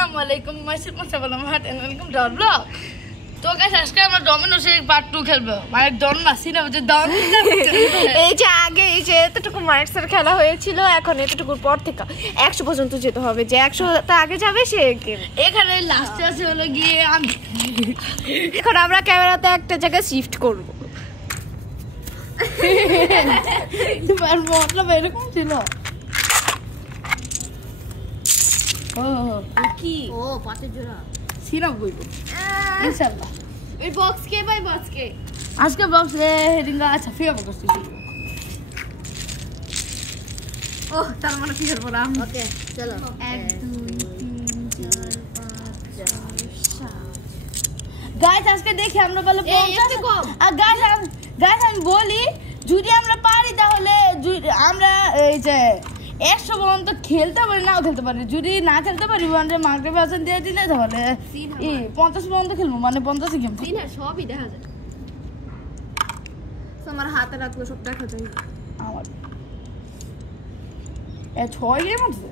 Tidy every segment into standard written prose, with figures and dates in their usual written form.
আসসালামু আলাইকুম মাইসির মাসাবালাম হাট and welcome to our blog. তো গাইস আজকে আমরা ডমিনোসের পার্ট 2 খেলবো। মানে ডন নাসি না যে ডন এই যে আগে এই যে এতটুকু মার্কসের খেলা হয়েছিল, এখন এতটুকুর পর থেকে 100 পর্যন্ত যেতে হবে। যে 100 টা আগে যাবে সে গেম। এখানে লাস্টে আছে হলো গিয়ে আমি। এখন আমরা ক্যামেরাতে একটা জায়গায় শিফট করব। তোমার মতলব এরকম ছিল। ও কি ও পাতের জোড়া সিনা বইবো ইনশাআল্লাহ। এই বক্স কে ভাই বক্স কে আজকে বক্স এ হেডিংটা আচ্ছা ফিয়া বক্স ও তার মানে কি করব না। ওকে চলো 1 2 3 4 5 6 7 গাইস আজকে দেখি আমরা বলে 50 আর গাইস আমি বলি যদি আমরা পারি তাহলে আমরা এই যে 100 পর্যন্ত খেলতে পারি নাও খেলতে পারি, যদি না খেলতে পারি মানে মার্কেট বাজার দিয়ে দিলে তাহলে 50 পর্যন্ত খেলবো, মানে 50 গেম সিনা সবই দেখা যায়। তোমার হাতে রাখলো সব দেখা যায় আমার এ 6 গেম আছে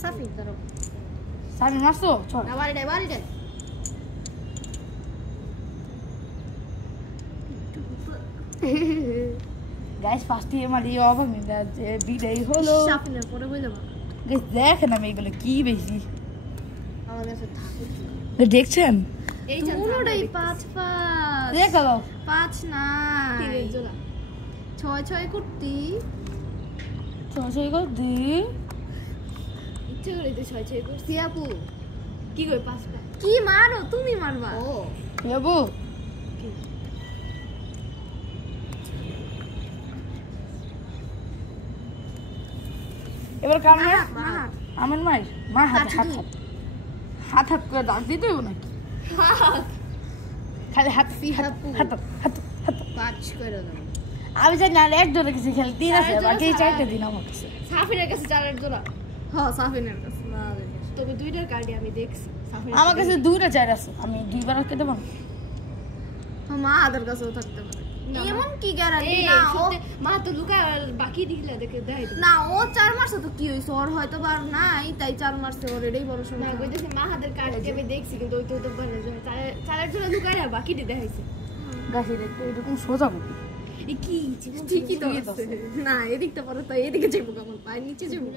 সাফি ধরো সামনে মারছো চল না বাড়ি দে গাইস ফার্স্ট ইয়ার মারি অবাক নিদা যে বিদায় হলো সাফিনে পরে বই যাবা। গাইস দেখেন আমি এগুলো কি বেশি আমার কাছে থাকে দেখছেন এই পুরোটাই 5 দেখো 5 না 3 জোড়া 6 করতি চল গো দি ইচ্ছে করে তো 6 করছি আপু কি কই 5 কি মারো তুমি মারবা ও বাবু এবার কার আমার মাই মা হাত করে ডাক দিতে হবে নাকি খালি হাত হাত 5 করে দাও। আমি জানি আর এক জোড়া কিছু খেলে 3 আছে বাকি 4টা দিন আমার কাছে সাফিনের কাছে 4 জোড়া হ্যাঁ সাফিনের কাছে না তবে দুইটার কার্ডই আমি দেখছি আমার কাছে 2টা 4 আছে, আমি দুইবার কেটে পাবো মা আদার কাছেও থাকতে পারে এমন কি গ্যারান্টি না ও মা তো লুকা বাকি দিলা দেখে দেই না ও 4 মাসে তো কি হইছে ওর হয়তো বার নাই তাই 4 মাসে ওর এটাই বড় সমস্যা না কইতেছে মা হাতের কার্ড আমি দেখছি কিন্তু ওই তো বলে যে চারের জন্য লুকায় না বাকি দি দেখাইছে গাছের একটু এরকম সোজা করবি এই কি ঠিকই তো আছে না এদিকটা পরে তো এদিকে যাবো কেমন পায়ের নিচে যাবো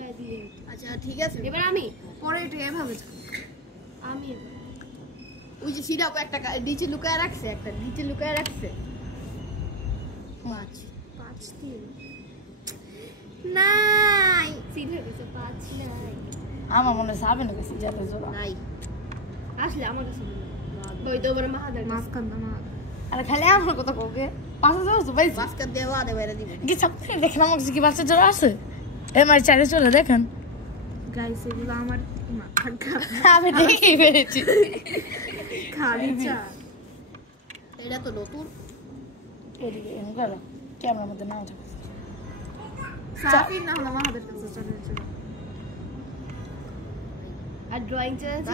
আচ্ছা ঠিক আছে এবার আমি পরে একটু এভাবে যাব আমি ওই যে সিধা একটা নিচে লুকায় রাখছে একটা নিচে লুকায় রাখছে 5 3 নাই সিধা গেছে 5 নাই আমার মনে যাবে না কাছে যাতে জোড়া নাই আসলে আমার কাছে ওই তো বড় মাহাদার মাসকান না আরে খালি আমার কথা কোকে 5000 তো ভাই মাসকান দেওয়া দে বাইরে দিবেন কি সব দেখেন আমার কাছে কি বাচ্চা জোড়া আছে এমআই 4 চলে দেখেন গাইস এগুলো আমার মাথা আমি দেখি পেরেছি খালি চা এটা তো নতুন এদিকে এমন করো ক্যামেরার মধ্যে নাও থাকে সাফি না হলো মাহাদের কাছে চলে চলে আর ড্রয়িং চ্যালেঞ্জ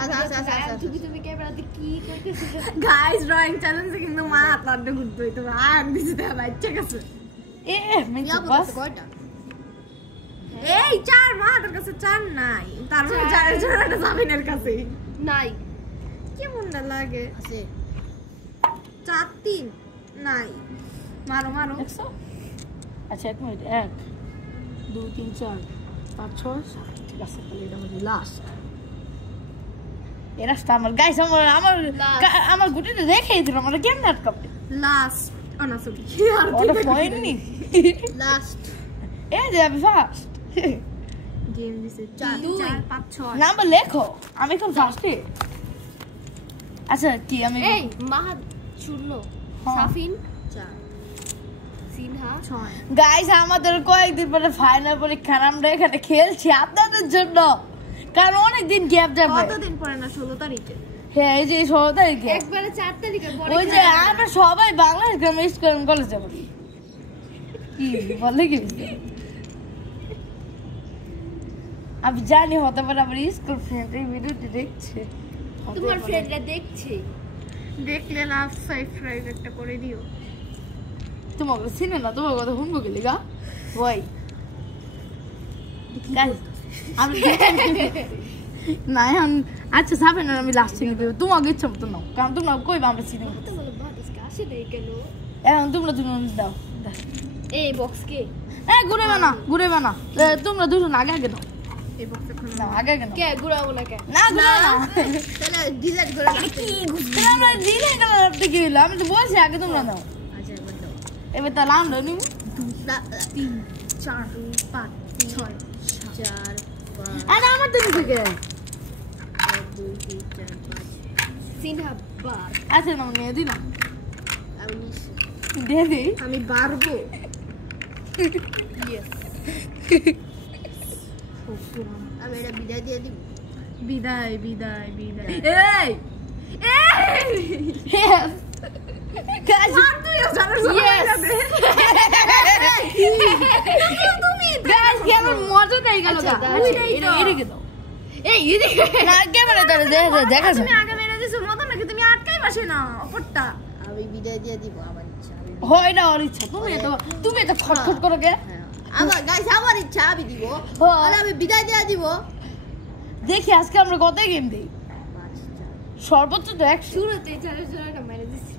তুমি ক্যামেরাতে কি করতেছো গাইস ড্রয়িং চ্যালেঞ্জে কিন্তু মা হাতটা ঘুরতে হইতো আর দিতে হবে বাচ্চা কাছে এ মিনিট বাস কয়টা এই 4 মা হাতের কাছে 4 নাই তার মানে 4 জোড়াটা সাবিনের কাছে নাই কেমন না লাগে আছে 4 3 নাই মারো দেখছো আচ্ছা এক মিনিট 1 2 3 4 5 6 7 ঠিক আছে তাহলে এটা আমাদের লাস্ট এরা আমার গাইস আমার গুটিতে দেখাই দিল আমরা কেমন আটকাবে লাস্ট না সরি ওটা পয়েন্ট নি লাস্ট এ যে আমি ফার্স্ট গেম দিছে 4 5 6 নাম্বার লেখো আমি কোন ফার্স্টে আচ্ছা কি আমি এই মাহাদ 0 সাফিন 4 সিনহা 6 গাইস আমাদের কয়েকদিন পরে ফাইনাল পরীক্ষা আমরা এখানে খেলছি আপনাদের জন্য, কারণ অনেক দিন গ্যাপ যাবে। কতদিন পরে না 16 তারিখে? হ্যাঁ এই যে 16 তারিখে একবারে 4 তারিখে পরে ওই যে আমরা সবাই বাংলাদেশ গ্রামে স্কুল কলেজে যাব কি বলে কি আমি জানি হতে পারে আমার স্কুল ফ্রেন্ড এই ভিডিওটি দেখছে, তোমার ফ্রেন্ডরা দেখছে, দেখলে লাভ সাবস্ক্রাইব একটা করে দিও। তোমাকে চিনে না, তোমার কথা শুনবো গেলি গা ওই গাইস আমি না এখন আচ্ছা সাফিন আর আমি লাস্ট চিনি দেবো তোমাকে ইচ্ছা মতো নাও কারণ তোমরা কইবা আমরা চিনি এখন তোমরা দুজন দাও এই বক্স কে ঘুরে বানা তোমরা দুজন আগে আগে দাও এই বক্স না আগে আগে নাও কে ঘুরাবো না কে না ঘুরাও না তাহলে ডিজাইন করে কি আমরা ডিজাইন করতে কি হলো আমি তো বলছি আগে তোমরা নাও আচ্ছা এবার দাও এবার তাহলে আমরা নিব 2 3 4 5 6 4 5 আরে আমার তো নিতে কে 1 2 3 4 5 সিনহাবার আচ্ছা না নিয়ে দিই না আমি দিয়ে দিই আমি বারবো ইয়েস আমি এটা বিদায় দিয়ে দিব বিদায় এই yes guys তুমি guys কেমন মজা দেই গেল এদিকে দাও এই এদিকে না ক্যামেরা ধরে দেখা তুমি আগে মেরে দিছো মতো নাকি তুমি আটকাই বসে না অপরটা আমি বিদায় দিয়ে দিব আমার ইচ্ছা হয় না ওর ইচ্ছা তুমি তো খটখট করো কে আমার গাইস আমার ইচ্ছা আমি দিব আর আমি বিদায় দিয়ে দিব দেখি আজকে আমরা কত গেম দেই সর্বোচ্চ তো 100 শুরুতে 4 জোড়াটা মেরে দিছি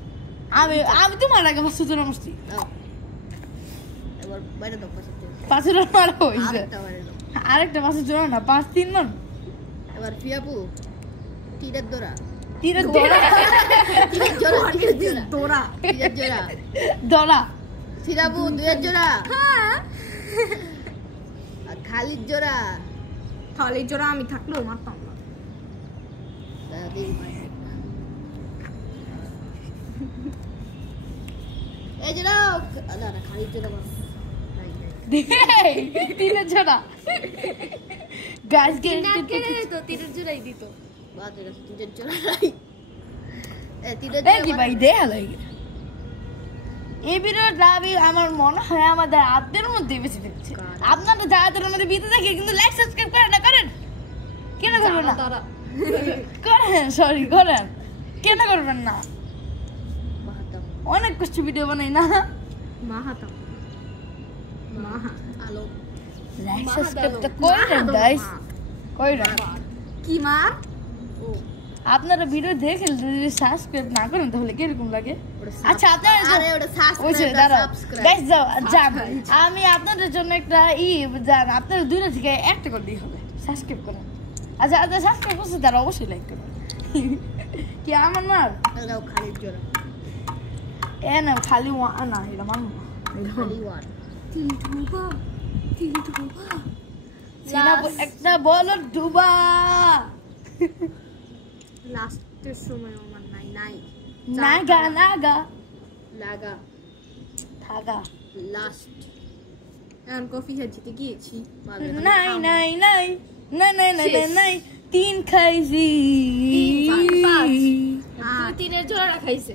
আমি তোমার আগে 500 জন মস্তি এবার বাইরে দাও 500 জন মারা হইছে আরেকটা 500 জন না 5-3 জন এবার ফিয়াপু তীরের দোরা দোরা সিরাবু 2 জোড়া হ্যাঁ আর খালিদ জোড়া আমি থাকলেও মারতাম না এই জোড়া না খালিদ জোড়া তিনের জোড়া গাইস কে তো তিনের জোড়াই দিত বাদ রে তিনের জোড়া ভাই দেখা লাগে এই ভিডিওটা আমার মনে হয় আমাদের আত্মের মধ্যে বেশি দেখছে আপনারা যাদের আমাদের ভিডিও দেখে কিন্তু লাইক সাবস্ক্রাইব করেন না করেন কেন করবেন না করেন সরি করেন কেন করবেন না অনেক কষ্ট ভিডিও বানাই না মাহাতা আলো লাইক সাবস্ক্রাইব তো করেন গাইস কইরা কি মা আপনারা ভিডিও দেখে যদি সাবস্ক্রাইব না করেন তাহলে কি রকম লাগে আচ্ছা আপনারা আরে ওটা সাবস্ক্রাইব গাইস যান আমি আপনাদের জন্য একটা জান আপনারা দুইটা থেকে একটা করে দিই হবে সাবস্ক্রাইব করেন আচ্ছা সাবস্ক্রাইব করতে তারা অবশ্যই লাইক করুন কি আমার মার দাও খালি জোড়া না খালি না এটা মানব খালি ওয়ান তিন ডুবা একটা বলো ডুবা লাস্টের সময় আমার নাই লাগা থাগা লাস্ট এখন কফি খেয়ে জিতে গিয়েছি নাই 3 খাইছি 3 জোড়া খাইছে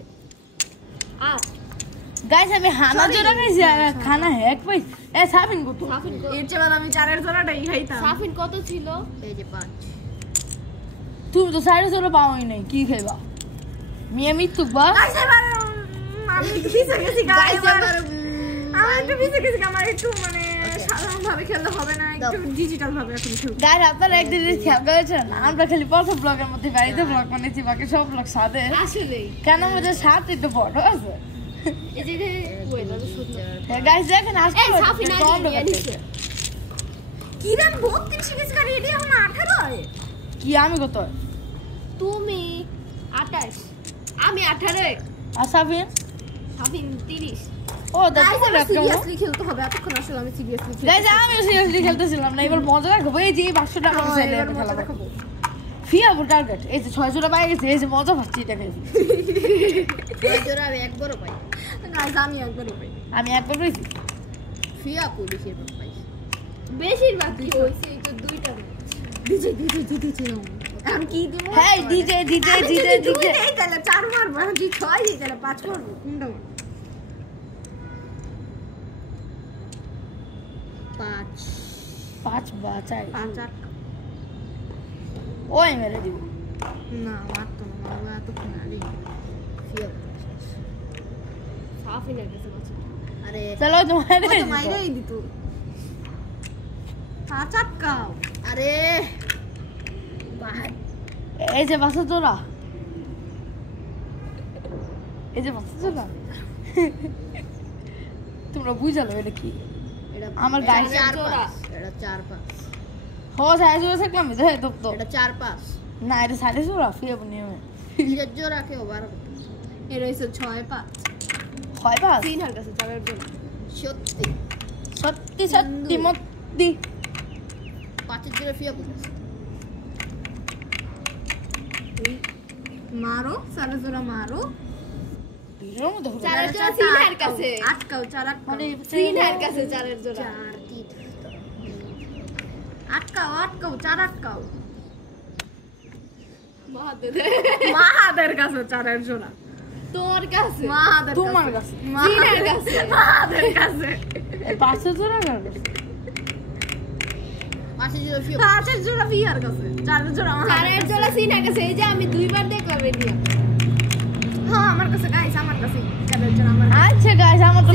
8 গাইস আমি হানা জোড়া খাইছি আর খানা হ্যাক পাই সাফিন কত এর চেয়ে বাদ আমি 4 জোড়াটাই খাইতাম সাফিন কত ছিল এই যে 5 তুমি তো 4 জোড়া পাওই নাই কি খাইবা মিয়া মিতু বা আমি পিছে গেছি গাইস আমার একটু মানে সাধারণ ভাবে খেলতে হবে না একটু ডিজিটাল ভাবে এখন খেলতে গাইস আপনারা একদিন খেয়াল করেছেন আমরা খালি প্রথম ব্লগের মধ্যে বাড়িতে ব্লগ বানাইছি বাকি সব ব্লগ সাদে আসলেই কেন আমাদের সাথে তো বড় আছে এই যে ওয়েদার সুন্দর গাইস দেখেন আজকে সাফিন আইছে কি রাম 32 শিখেছি গাড়ি এটা এখন 18 কি আমি কত তুমি 28 আমি 18 আর সাফিন 30 ও দেখো সিরিয়াসলি খেলতে হবে এতক্ষণ আসলে আমি সিরিয়াসলি গাইস আমি সিরিয়াসলি খেলতেছিলাম না এবার মজা রাখবো এই যে 500 টাকা করে চাইলে আমি খেলা দেখাবো ফিয়া বড় টার্গেট এই যে 6 জোড়া পাই গেছে এই যে মজা পাচ্ছি এটা খেলে 6 জোড়া আমি একবারও পাই গাইস আমি একবারও পাই আমি একবার পাইছি ফিয়া পুলিশের পাই বেশিরভাগ কি হইছে এই তো দুইটা দিতে আমি কি দিব হ্যাঁ ডিজে এই তাহলে 4 মারবো আমি 6 দিই তাহলে 5 করব কোনটা 5 বাঁচাই 5 ওই মেরে দিব না মারতো না মারবা এত খালি ফিয়া সাফি লাগে সে আরে চলো তোমারে তো মাইরাই দিত 5 আটকাও আরে এই যে বাসা জোড়া, এই যে বাসা জোড়া তোমরা বুঝালো এটা কি? আমার গায়ে 4-5 এটা 4-5 हो साइज জোড়া থাকলাম দেখে তো এটা 4-5 না এটা সাড়ে জোড়া ফিরে নিয়মে এর জোড়া কেউ 12 এর হইছে 6-5 হয় বাস 3 এর কাছে 4 এর জোড়া সত্যি সত্যি সত্যি মত্তি 5 এর জোড়া ফিয়া বুঝছ মারো 4 এর জোড়া মারো ভিডিওর মধ্যে 4 এর জোড়া 3 এর কাছে আটকাও 4 মানে 3 এর কাছে 4 এর জোড়া 4 আটকাও 4 আটকাও মাহাদের কাছে 4 এর জোড়া তোর কাছে মাহাদের তোমার কাছে 3 এর কাছে মাহাদের কাছে 5 এর জোড়া কার কাছে 5 এর জোড়া ফিয়ার কাছে 4 এর জোড়া 4 এর জোড়া সিন এর কাছে এই যে আমি দুইবার দেখলাম এদিকে হ্যাঁ আমার কাছে গাইস আমার কাছে 4 এর জোড়া আমার আচ্ছা গাইস আমার তো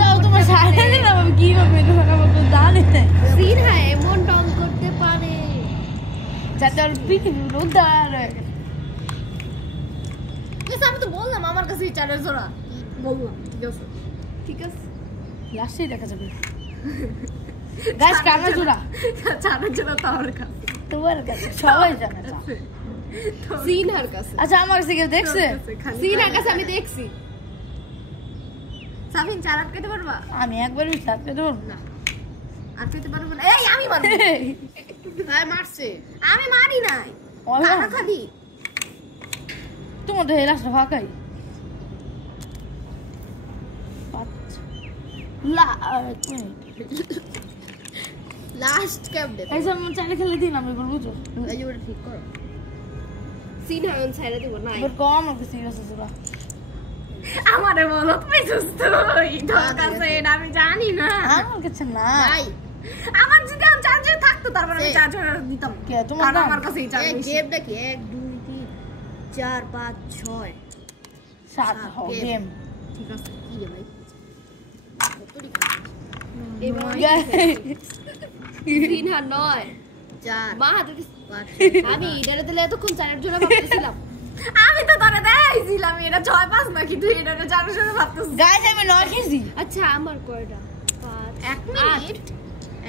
যাও তোমার সাথে না আমি কি ভাবে তোমার আমাকে জানি না সিন হ্যাঁ এমন ডং করতে পারে যাতে আর পৃথিবী উদ্ধার আমি তো বললাম আমার কাছে 4 এর জোড়া বললাম ঠিক আছে লাস্টে দেখা যাবে গাইস কানা জোড়া 4 এর জোড়া তোমার কাছে তোমার কাছে সবাই জানে সিনহার কাছে আচ্ছা আমার কাছে কেউ দেখছে সিনহার কাছে আমি দেখছি সাবিন 4 আটকাতে পারবা আমি একবার আটকাতে পারবো না আটকাতে পারবো না এই আমি মারব তাই মারছে আমি মারি নাই কানা খাবি তোমার তো লাস্ট ফাঁকাই লাস্ট ক্যাপ দে এই সব চাইলে খেলে দিন আমি বলবো তো এই যে ওটা ঠিক করো সিনহা অন সাইডে দিব না এবার কম আমাকে সিরিয়াস আছে তোরা আমারে বলো তুমি সুস্থ তোর কাছে এটা আমি জানি না আমার কাছে না ভাই আমার যদি আমি চার্জার থাকতো তারপর আমি চার্জার দিতাম কে তোমার আমার কাছে এই চার্জার গেমটা কি 1 2 3 4 5 6 7 हो गेम ঠিক আছে কি রে ভাই সিনহা 9 4 মা হাতে 5 আমি এটারে দিলে এতক্ষণ 4 এর জন্য ভাবতেছিলাম আমি তো তোরে দেইছিলাম এটা 6 5 নাকি তুই এটা 4 এর জন্য ভাবতেছিস গাইস আমি 9 খেয়েছি আচ্ছা আমার কয়টা 5 1 মিনিট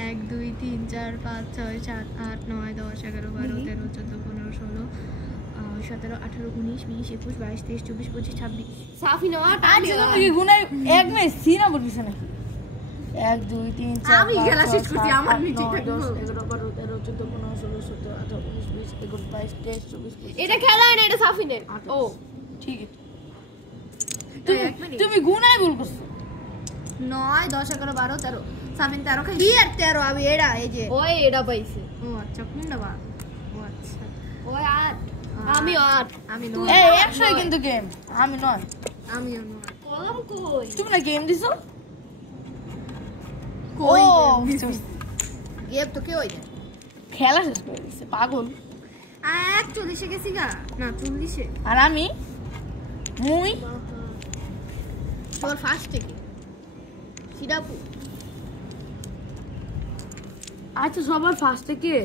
1 2 3 4 5 6 7 8 9 10 11 12 13 14 15 16 17 18 19 20 21 22 23 24 25 26 সাফিনা আচ্ছা তুমি গুনাই এক মে সিনা বলিস না 1 2 3 4 আমি গেলা শেষ করছি আমার নিচে থাকবো 11 12 13 14 15 16 17 18 19 20 21 22 23 24 এটা খেলা না এটা সাফিনের ও ঠিক আছে তুমি গুনাই ভুল করছো 9 10 11 12 13 সাফিন 13 খাই 13 আমি এডা এই যে ওই এডা পাইছে ও আচ্ছা কোনটা বা ও আচ্ছা ওই 8 আমি 8 আমি 9 এই 100 কিন্তু গেম আমি 9 আমিও 9 কলম কই তুমি না গেম দিছো কই ও গেম তো কে হইছে খেলা শেষ করে দিছে পাগল 41 এ গেছি গা না 40 এ আর আমি মুই তোর ফার্স্ট থেকে সিরাপু আচ্ছা সবার ফার্স্টে কে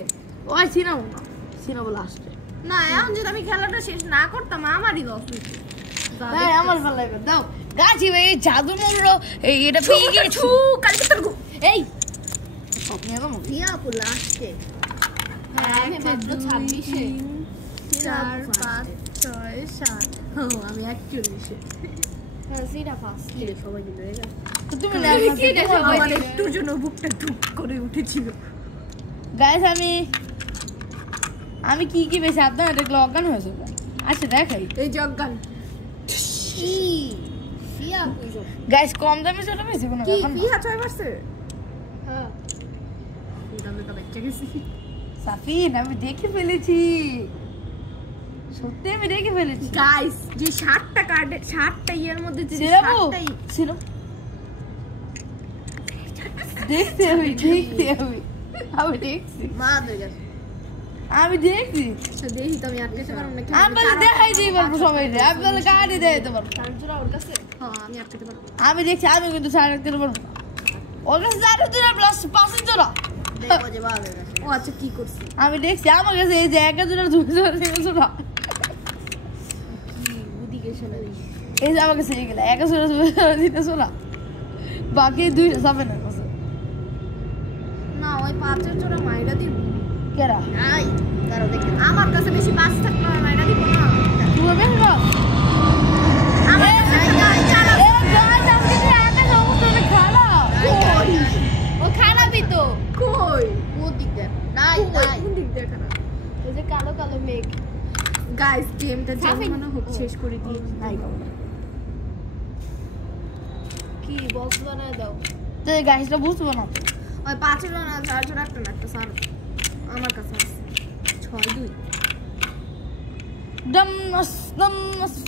ওই সিনাবো না সিনাবো লাস্টে না এখন যদি আমি খেলাটা শেষ না করতাম আমারই লস হইতো তাই আমার ভালো লাগে দাও গাছি ভাই জাদু মরলো এই এটা পেয়ে গেছো কালকে তোর এই স্বপ্নে তো মুভি সিরাপু লাস্টে আমি মাত্র 26 এ 4 5 6 7 ও আমি 41 এ হ্যাঁ সিরা ফার্স্ট কি সবাই দিল রে তো তুমি না কি দেখো আমার একটু জন্য বুকটা টুক করে উঠেছিল গাইস আমি কি কি বেশি আপনারা দেখলে অজ্ঞান হয়েছে আচ্ছা দেখাই এই যে অজ্ঞান কি ফিয়া কইছো গাইস কম দামে চলে বেশি কোনো কি ব্যাপার না ফিয়া 6 মারছে হ্যাঁ এই দামে তো বেঁচে গেছি সাফিন আমি দেখে ফেলেছি সত্যি আমি দেখে ফেলেছি গাইস যে 60টা কার্ডে 60টা ইয়ের মধ্যে যে সিরাপু 60টাই ছিল দেখতে আমি দেখছি মা হয়ে গেছে আমি দেখছি তো দেখি তো আমি আটকাতে পারবো না আমি বলে দেখাই দিই পারবো সবাই আমি বলে গাড়ি দিয়ে দিতে পারবো চার্জার ওর কাছে হ্যাঁ আমি আটকাতে পারবো আমি দেখছি আমি কিন্তু সাড়ে রাখতে পারবো ওর কাছে সাড়ে 2 প্লাস 5 জোড়া দেখো যে ভালো গেছে ও আচ্ছা কি করছিস আমি দেখছি আমার কাছে এই যে একা জোড়া দুটো জোড়া কি বুদ্ধি গেছে না এই যে আমার কাছে এগুলা একা জোড়া দুটো জোড়া বাকি দুইটা যাবে না না ওই পাঁচের জোড়া মাইরা দিব কেরা নাই কারো দেখে আমার কাছে বেশি পাঁচ থাকলে মাইরা দিব না তুমি বেশ না আমার কাছে নাই চালা এ গাছ আজকে যে একা সমস্যা খারাপ ও খারাপই তো কই ও দিক দেখ নাই নাই কোন দিক দেখ খারাপ ওই যে কালো কালো মেঘ গাইস গেমটা যেমন হোক শেষ করে দিই নাই কি বক্স বানায় দাও তো এই গাছটা বুঝবো না ওই পাঁচের না চার জোড়া একটা না একটা সার আমার কাছে আছে 6-2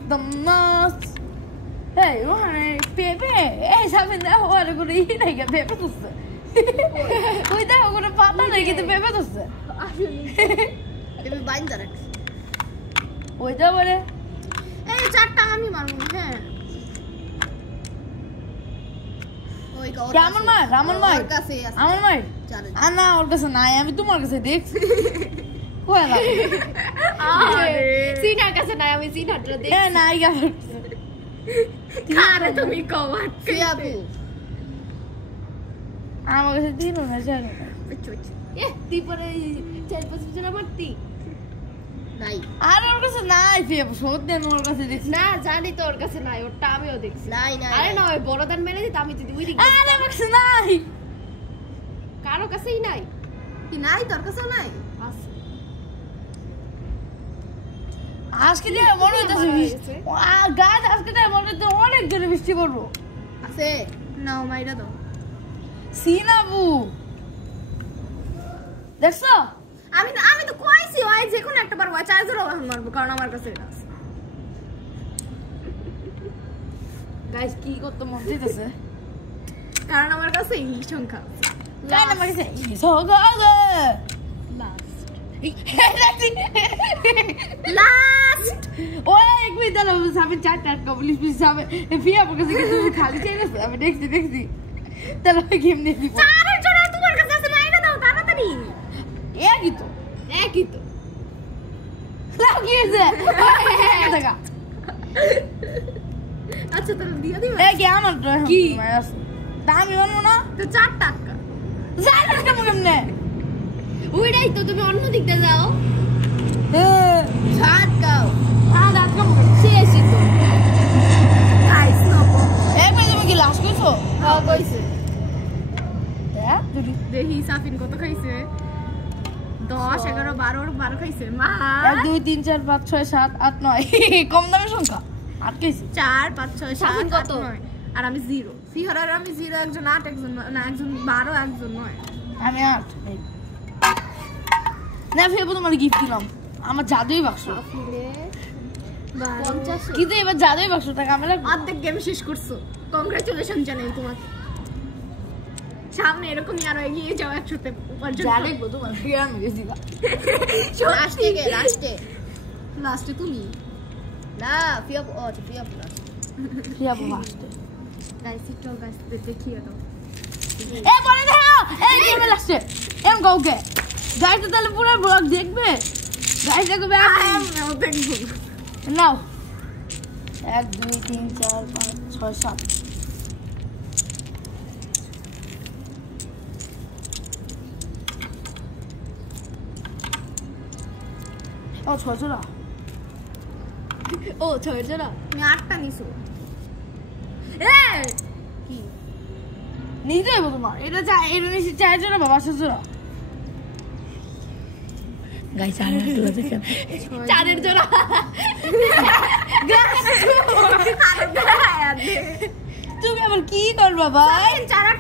দমনস এই ওখানে পেঁপে এই সামনে দেখো আর কোনো ই নাই পেঁপে তুলছে ওই দেখো কোনো পাতা নেই কিন্তু পেঁপে তুলছে তুমি বাইন্দা রাখ ওইটা বলে এই চারটা আমি মারবো হ্যাঁ ওই আমার মার আমার মার ওর কাছে আছে আমার মার না ওর কাছে নাই আমি তোমার কাছে দেখছি কই লাগে আরে সিনার কাছে নাই আমি সিনারটা দেখি এ নাই গা আরে তুমি কওয়াট সিয়াবু আমার কাছে দিন না জানি এ তুই পরে 4-5 জোড়া মারতি নাই আর ওর কাছে নাই পেয়ে সত্যি ওর কাছে দেখছি না জানি তো ওর কাছে নাই ওরটা আমিও দেখছি নাই নাই আরে না ওই বড় দান মেরে দিত আমি যদি উইরি আরে আমার কাছে নাই কারো কাছেই নাই কি নাই তোর কাছেও নাই আছে আজকে যে মনে হইতেছে গাছ আজকে মনে হচ্ছে অনেক জোরে বৃষ্টি পড়বো আছে নাও মাইরা দাও সিনাবু দেখছো আমি তো কইছি ওই যে কোন একটা বার ওই চার্জার ওখানে মারবো কারণ আমার কাছে এটা আছে গাইস কি করতে মন চাইতেছে কারণ আমার কাছে এই সংখ্যা কারণ আমার কাছে সগালে লাস্ট ওই এক মিনিট দাঁড়াও সামনে চারটা কমপ্লিট পিস হবে ফিয়া আমার কাছে কিন্তু খালি চাই না আমি দেখছি তাহলে গেম নিয়ে দিব চারের জোড়া তোমার কাছে আছে মাইরা দাও তাড়াতাড়ি একই তো লাগিয়েছে দেখা আচ্ছা তাহলে দিয়ে দিবা এই কি আমার তো কি দামি বানবো না তো 4 টাকা যাই না কেমনে ওইটাই তো তুমি অন্য দিক দিয়ে যাও হ্যাঁ সাত গাও দাঁত কেমন শেষই তো গাইস নকো এই ভাই তুমি কি লাস্ট কইছো হ্যাঁ কইছে দেখি সাফিন কত খাইছে 10 11 12 খাইছে মা 1 2 3 4 5 6 7 8 9 কম দামের সংখ্যা 8 খাইছি 4 5 6 7 কত আর আমি 0 ফিহার আর আমি 0 একজন 8 একজন না একজন 12 একজন 9 আমি 8 না ফেরবো তোমার গিফট দিলাম আমার জাদুই বাক্স কিন্তু এবার জাদুই বাক্স টাকা আমার অর্ধেক গেম শেষ করছো কংগ্রাচুলেশন জানাই তোমাকে সামনে এরকমই আরো এগিয়ে যাও একসাথে উপার্জন জানেবো তোমার ফিয়ার আমি গেছি লাস্টে তুমি না ফিয়া লাস্টে গাইস একটু গাইস দেখিয়ে দাও এ বলে দেখো এই গেমে লাস্টে এম কাউকে গাইস তাহলে পুরো ব্লগ দেখবে গাইস দেখবে আমি দেখবো নাও 1 2 3 4 5 6 7 ও 6 জোড়া ও 6 জোড়া তুমি 8টা নিছো কি নিতে হবে তোমার এটা নিচে 4 জোড়া বাবা 6 জোড়া গাইস আর জোড়া দেখেন 4 জোড়া তুমি আবার কি করবা ভাই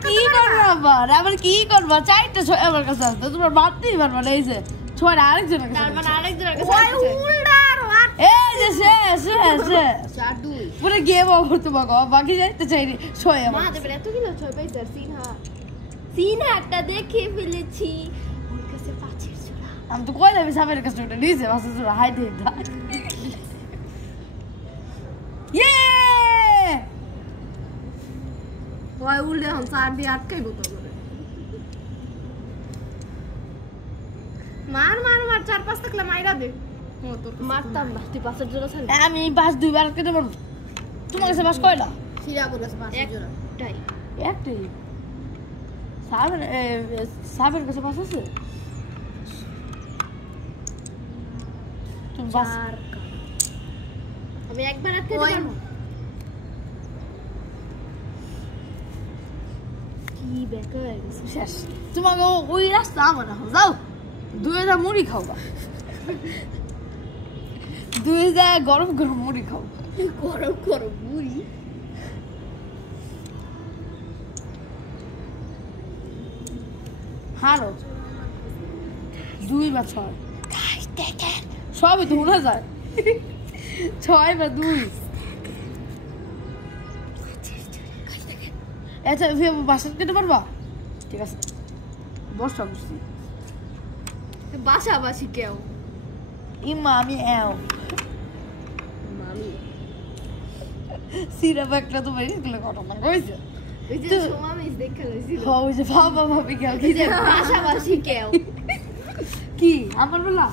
কি করবা আবার কি করবা 4টা আমার কাছে আছে তোমরা বাদতেই পারবা না এই যে 6 আরেকজনের কাছে তার মানে আরেকজনের কাছে আছে এই যে শেষ 4 2 পুরো গেম ওভার তোমাকে বাকি যাইতে চাইনি 6 আমার মা দেবে এতগুলো 6 পাইছে আর সিনহা একটা দেখে ফেলেছি ওর কাছে 5 জোড়া আমি তো কই যাবি সাবের কাছে ওটা নিচে 5 জোড়া হাই দে ইয়ে ওই উল্লে হন 4 দিয়ে আটকাই গোতো করে মার মার মার 4-5 থাকলে মাইরা দে মারতাম না তুই পাঁচের জোড়া ছাড় আমি পাঁচ দুইবার কেটে পারবো তোমার কাছে পাঁচ কয়টা সিরা করে পাঁচের জোড়া একটাই সাবের কাছে পাঁচ আছে তুমি পাঁচ আমি একবার আটকে পারবো কি বেকার শেষ তোমাকে ওই রাস্তা আমার না যাও দুইটা মুড়ি খাওয়া দুইটা গরম গরম মুড়ি খাও গরম গরম মুড়ি হারো 2 বা 6 দেখেন সবই তো শোনা যায় 6 বা 2 আচ্ছা বাসা কেটে পারবা ঠিক আছে বসা বসছি বাসা বাসি কেউ ইমা আমি এও মামি সিরা বাকলা তো বাইরে গেলে ঘটনা কইছে ওই যে সোমামিস দেখা হইছিল ওই যে বাবা ভাবি কেউ কি যে বাসা বাসি কেউ কি আমার বলা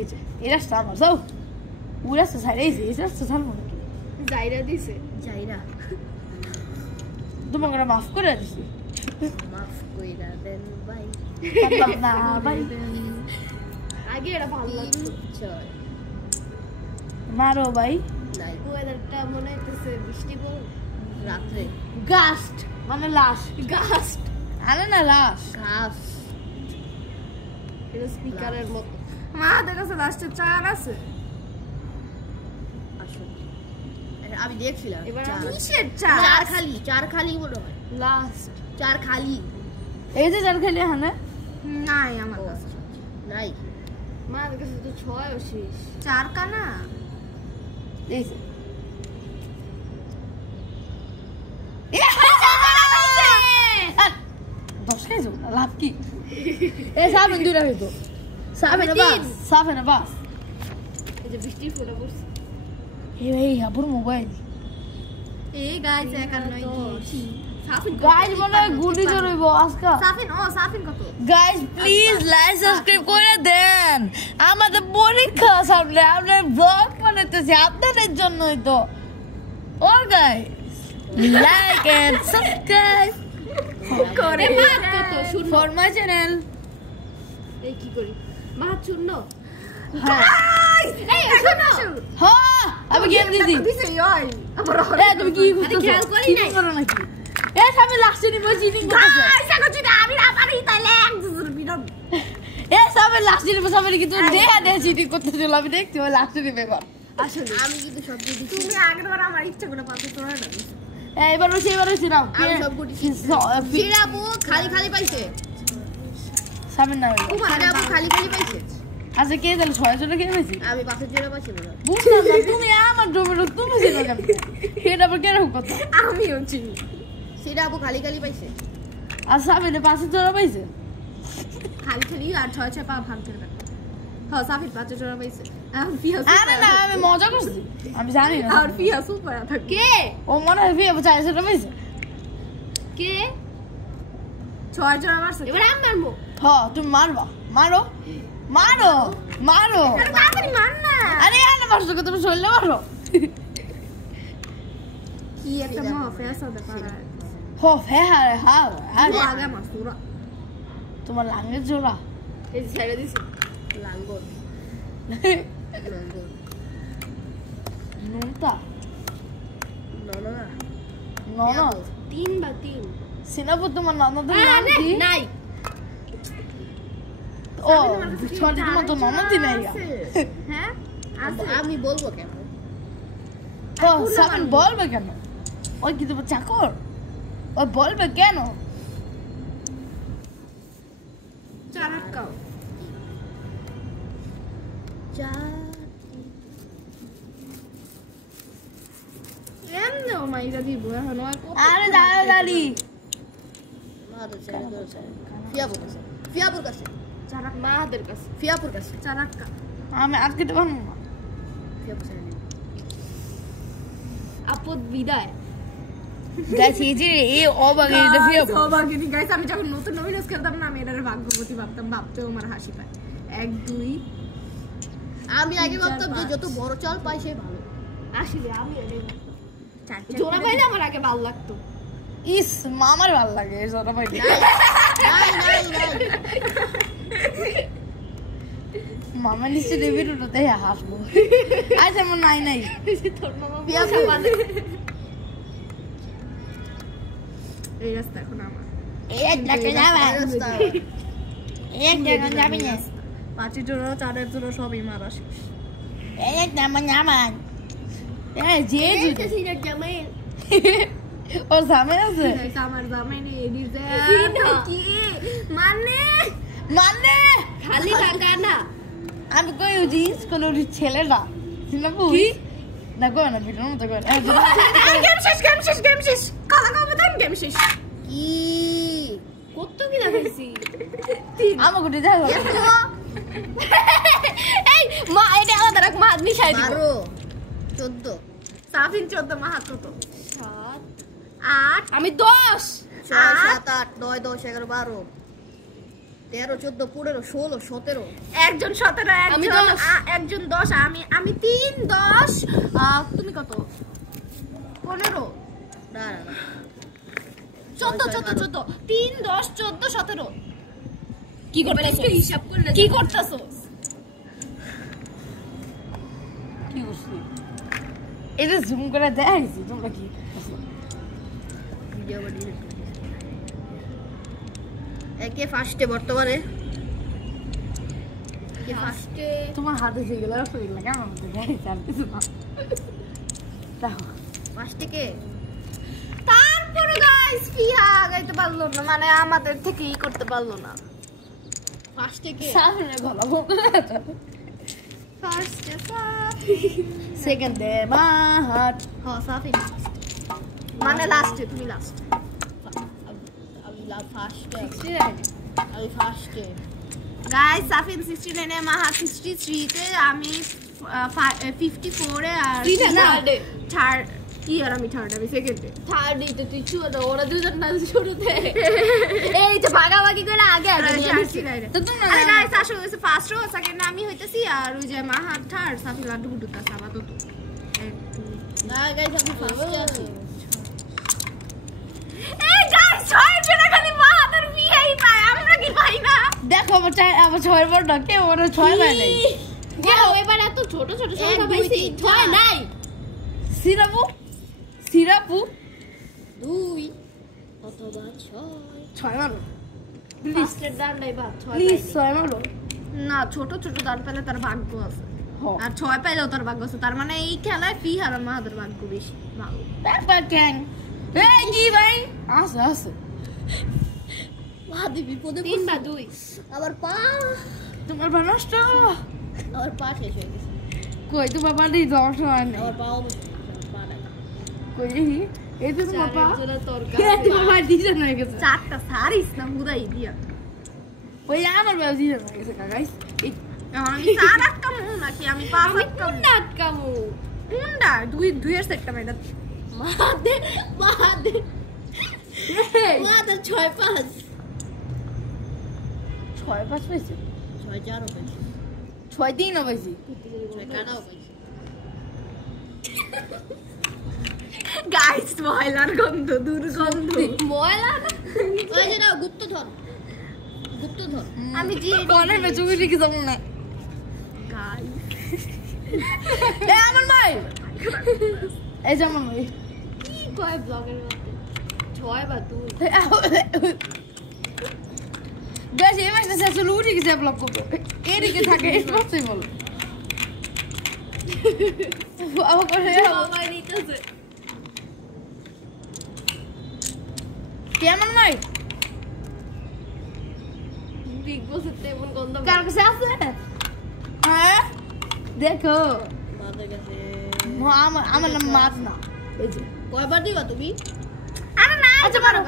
এই যে এই রাস্তা আমার যাও ওই রাস্তা ছাড়ে এই রাস্তা ছাড়বো নাকি যাইরা দিছে যাইরা তোমাকে মাফ করে দিছি মাফ কইরা দেন ভাই না ভাই আগে এটা ভালো লাগতো চল মারো ভাই নাই ওয়েদারটা মনে হইতেছে বৃষ্টি পড়বে রাতে গাস্ট মানে লাশ গাস্ট আরে না লাশ ঘাস এটা স্পিকারের মতো মা দেখো লাস্টে চার আছে আমি দেখছিলাম এবার কিসের চার খালি মনে হয় লাস্ট চার খালি এই যে চার খালি হ্যাঁ নাই আমার কাছে নাই মা আমার কাছে তো 6 ও শেষ চার কানা এই যে দশটাই যাবো না লাভ কি এ সাবেন দুইটা হইতো সাবেন বাস এই যে বৃষ্টির ফোঁটা পড়ছে এই আপুর মোবাইল এই গাইস 51 গাইস বলে গুলি জড়াইব আজকা সাফিন কত গাইস প্লিজ লাইক সাবস্ক্রাইব করে দেন আমাদের পরীক্ষা সামনে আমরা ব্লগ বানাইতেছি আপনাদের জন্যই তো all guys like and subscribe করে মার কত শুনো ফর মাই চ্যানেল এই কি করি মা শুনো হ্যাঁ এই শুনো হ্যাঁ আমি গেম দিছি দিছে ওই আমার এ তুমি কি করতেছো খেয়াল করি নাই করো নাকি এ সামনে লাস্টে নিবো চিটিং করতেছো গাইস এখন যদি আমি না পারি তাহলে বিরম এ সামনে লাস্টে নিবো সামনে কি তুমি দে চিটিং করতেছো আমি দেখছি ওই লাস্টে নিবে এবার আসলে আমি কিন্তু সব দিয়ে দিছি তুমি আগেরবার আমার ইচ্ছা করে পাতে তোরা না এবার হইছে নাও আমি সব গুটি সিরাবু খালি পাইছে সামনে না সিরাবু খালি পাইছে আচ্ছা কে তাহলে 6 জনে কে পাইছি আমি পাশের জোড়া পাইছি না বুঝলাম না তুমি আমার ডোমের তুমি চিনো কেন এটা আবার কেন কথা আমিও চিনি সিরাবু খালি পাইছে আর সামনে পাশের জোড়া পাইছে খালি আর 6 পা ভাগ করে রাখো হ্যাঁ সাফির পাঁচের জোড়া পাইছে আরে না আমি মজা করছি আমি জানি না আর ফিয়া সুপার থাকে কে ও মনে হয় ফিয়া 400 পাইছে কে 6 জোড়া মারছে এবার আমি মারবো হ্যাঁ তুমি মারবা মারো তাড়াতাড়ি মার না আরে আরে মারছো কত তুমি চললে মারো কি একটা মা ফেসা দেখা হো হ্যাঁ আর আগে মাসুরা তোমার লাঙ্গের জোড়া এই যে ছেড়ে দিছি লাঙ্গল নুনতা ননদ 3 বা 3 সিনাপু তোমার ননদের নাম কি নাই ও সরি তোমার তো ননদই নাই হ্যাঁ আমি বলবো কেন ও সামন বলবে কেন ওই কি তোমার চাকর ও বলবে কেন চারাক্কাও এমনি ও মাইরা দিব এখন ওই আরে দাঁড়ি ফিয়াপুর কাছে চারাক মাদের কাছে ফিয়াপুর কাছে চারাক্কা আমি আজকে তো পারবো না আপদ বিদায় গাইস এই যে এই অবাগিনীটা ফিরে অবাগিনী গাইস আমি যখন নতুন অভিনয় খেলতাম না আমি এটার ভাগ্যবতী ভাবতাম ভাবতেও আমার হাসি পায় 1 2 আমি আগে ভাবতাম যে যত বড় চাল পাই সে ভালো আসলে আমি এটাই জোড়া পাইলে আমার আগে ভালো লাগতো ইস মামার ভালো লাগে জোড়া পাইলে নাই মামা নিশ্চয় দেবী রুটোতে হাসবো আচ্ছা আমার নাই তোর মামা পেঁয়াজ মানে এই রাস্তা এখন আমার এক টাকা যাবে না পাঁচি জোড়া চারের জোড়া সবই মারা শেষ এক নামান নামান যে সিনেট জামাই ওর সামনে আছে আমার জামাই নেই কি মানে খালি টাকা না আমি কই জিন্স কোন ছেলেটা সিনাপু না কো না ভিডিওর মতো করে গেম শেষ কালা কাবা দাম গেম শেষ কি কত কি লাগাইছি আমাকে গুটি যাও এই মা এটা আলাদা রাখ মা নিশাই দিব 12 14 সাফিন 14 মা হাত কত 7 8 আমি 10 6 7 8 9 10 11 12 13 14 15 16 17 একজন 17 আমি একজন 10 আমি 3 10 তুমি কত 15 না 14 3 10 14 17 কি করতেছ হিসাব করলে কি করতেছো কি করছিস এটা জুম করে দেখাইছি তোমরা কি ভিডিও বানিয়ে একে ফার্স্টে বর্তমানে কে ফার্স্টে তোমার হাতে সেগুলো শরীর লাগে আমার মধ্যে দেখাইছি আর কিছু না দেখো ফার্স্টে কে তারপরে গাইস ফিহা গাইতে পারলো না মানে আমাদের থেকে ই করতে পারলো না ফার্স্টে কে সামনে গলাবো ফার্স্টে সেকেন্ডে মাহাত হ্যাঁ সাফি মানে লাস্টে তুমি লাস্ট আমি ফার্স্টে আমি ফার্স্টে গাইস সাফিন 69 এ মাহা 63 তে আমি 54 এ আর থার্ড কি আর আমি থার্ড আমি সেকেন্ডে থার্ড দিতে তুই ছোট ওরা দুজন না শুরুতে এই যে ভাগাভাগি করে আগে তো তুমি আরে গাইস আসলে হইছে ফার্স্ট রো সেকেন্ড আমি হইতাছি আর ওই যে মাহা থার্ড সাফিন লাড্ডু গুডুতা সাবা তো না গাইস আমি ফার্স্টে আছি এই গাইস ছয় জন খালি মাহা তার বিয়েই পায় আমরা কি পাই না দেখো আবার ছয় বড় কে ওরা ছয় পায় নাই এবার এত ছোট ছোট সংখ্যা পাইছি 6 নাই সিরাপু 2 অথবা ছয় মারো ফার্স্টের দান নাই বা 6 প্লিজ ছয় মারো না ছোট ছোট দান পেলে তার ভাগ্য আছে হ্যাঁ আর ছয় পাইলেও তার ভাগ্য আছে তার মানে এই খেলায় ফিহা আর মাহাদের ভাগ্য বেশি ভালো ব্যাপার কেন এই কি ভাই আসো ভাবি বিপদে 3 বা 2 আবার পা তোমার পা নষ্ট আবার পা শেষ হয়ে গেছে কই তোমার পা নেই দশ হয় নাই আবার পা পা নাই কই দেখি এই তো তোমার পা তরকারি তোমার পা ডিজাইন হয়ে গেছে চারটা সারিস না হুদাই দিয়া ওই আমার পা ডিজাইন হয়ে গেছে গাইস আমি চার আটকামু নাকি আমি পাঁচ আটকামু আটকামু কোনটা দুইয়ের সেটটা মেয়েটা মাদে মাদে 6 5 ছয় পাঁচ পাইছি 6 4 পাইছি 6 3 পাইছি 6 কানাও পাইছি গাইস ময়লার গন্ধ দুর্গন্ধ ময়লা না ওই যে না গুপ্তধন আমি যে কোনে বেচুবি ঠিক যাবো না গাইস এ আমার মাই এই যে আমার মাই কি কয় ব্লগের মধ্যে 6 বা 2 গাইস এই মাইটা শেষ লুটি কি ব্লগ করব এদিকে থাকে ইম্পসিবল আবার করে সবাই নিতেছে কেমন মাই বিগ বসের তেমন গন্ধ কার কাছে আছে হ্যাঁ দেখো মাদের কাছে আমার নাম মাছ না এই যে কয়বার দিবা তুমি আরে না আচ্ছা মারো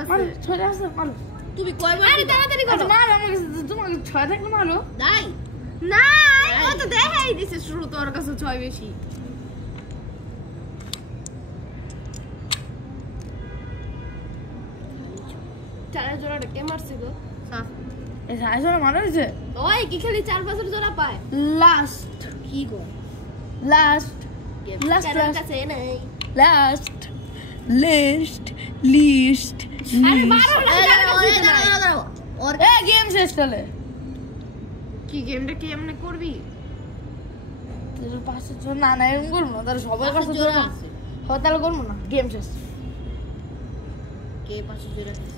ছয় আছে মারো তুমি কয়বার আরে তাড়াতাড়ি আচ্ছা মারো আমার কাছে তোমার ছয় থাকলে মারো নাই না ও তো দেখাই দিছে শুরু তোর কাছে ছয় বেশি চারের জোড়াটা কে মারছে গো? এই সাইজটা মারা হইছে ওই কি খালি 4-5 জোড়া পায়? লাস্ট কি গো লাস্ট লাস্ট চারের কাছে নাই। লাস্ট লিস্ট লিস্ট আরে মারো না, চারের কাছে নাই। দাঁড়াও ওর এ গেম শেষ চলে কি গেমটা কি এমনি করবি? তোর পাশে তো না না এরকম করবো না তাহলে সবাই কাছে জোড়া জোড়া আছে হয় তাহলে করবো না গেম শেষ কে পাশে জোড়া আছে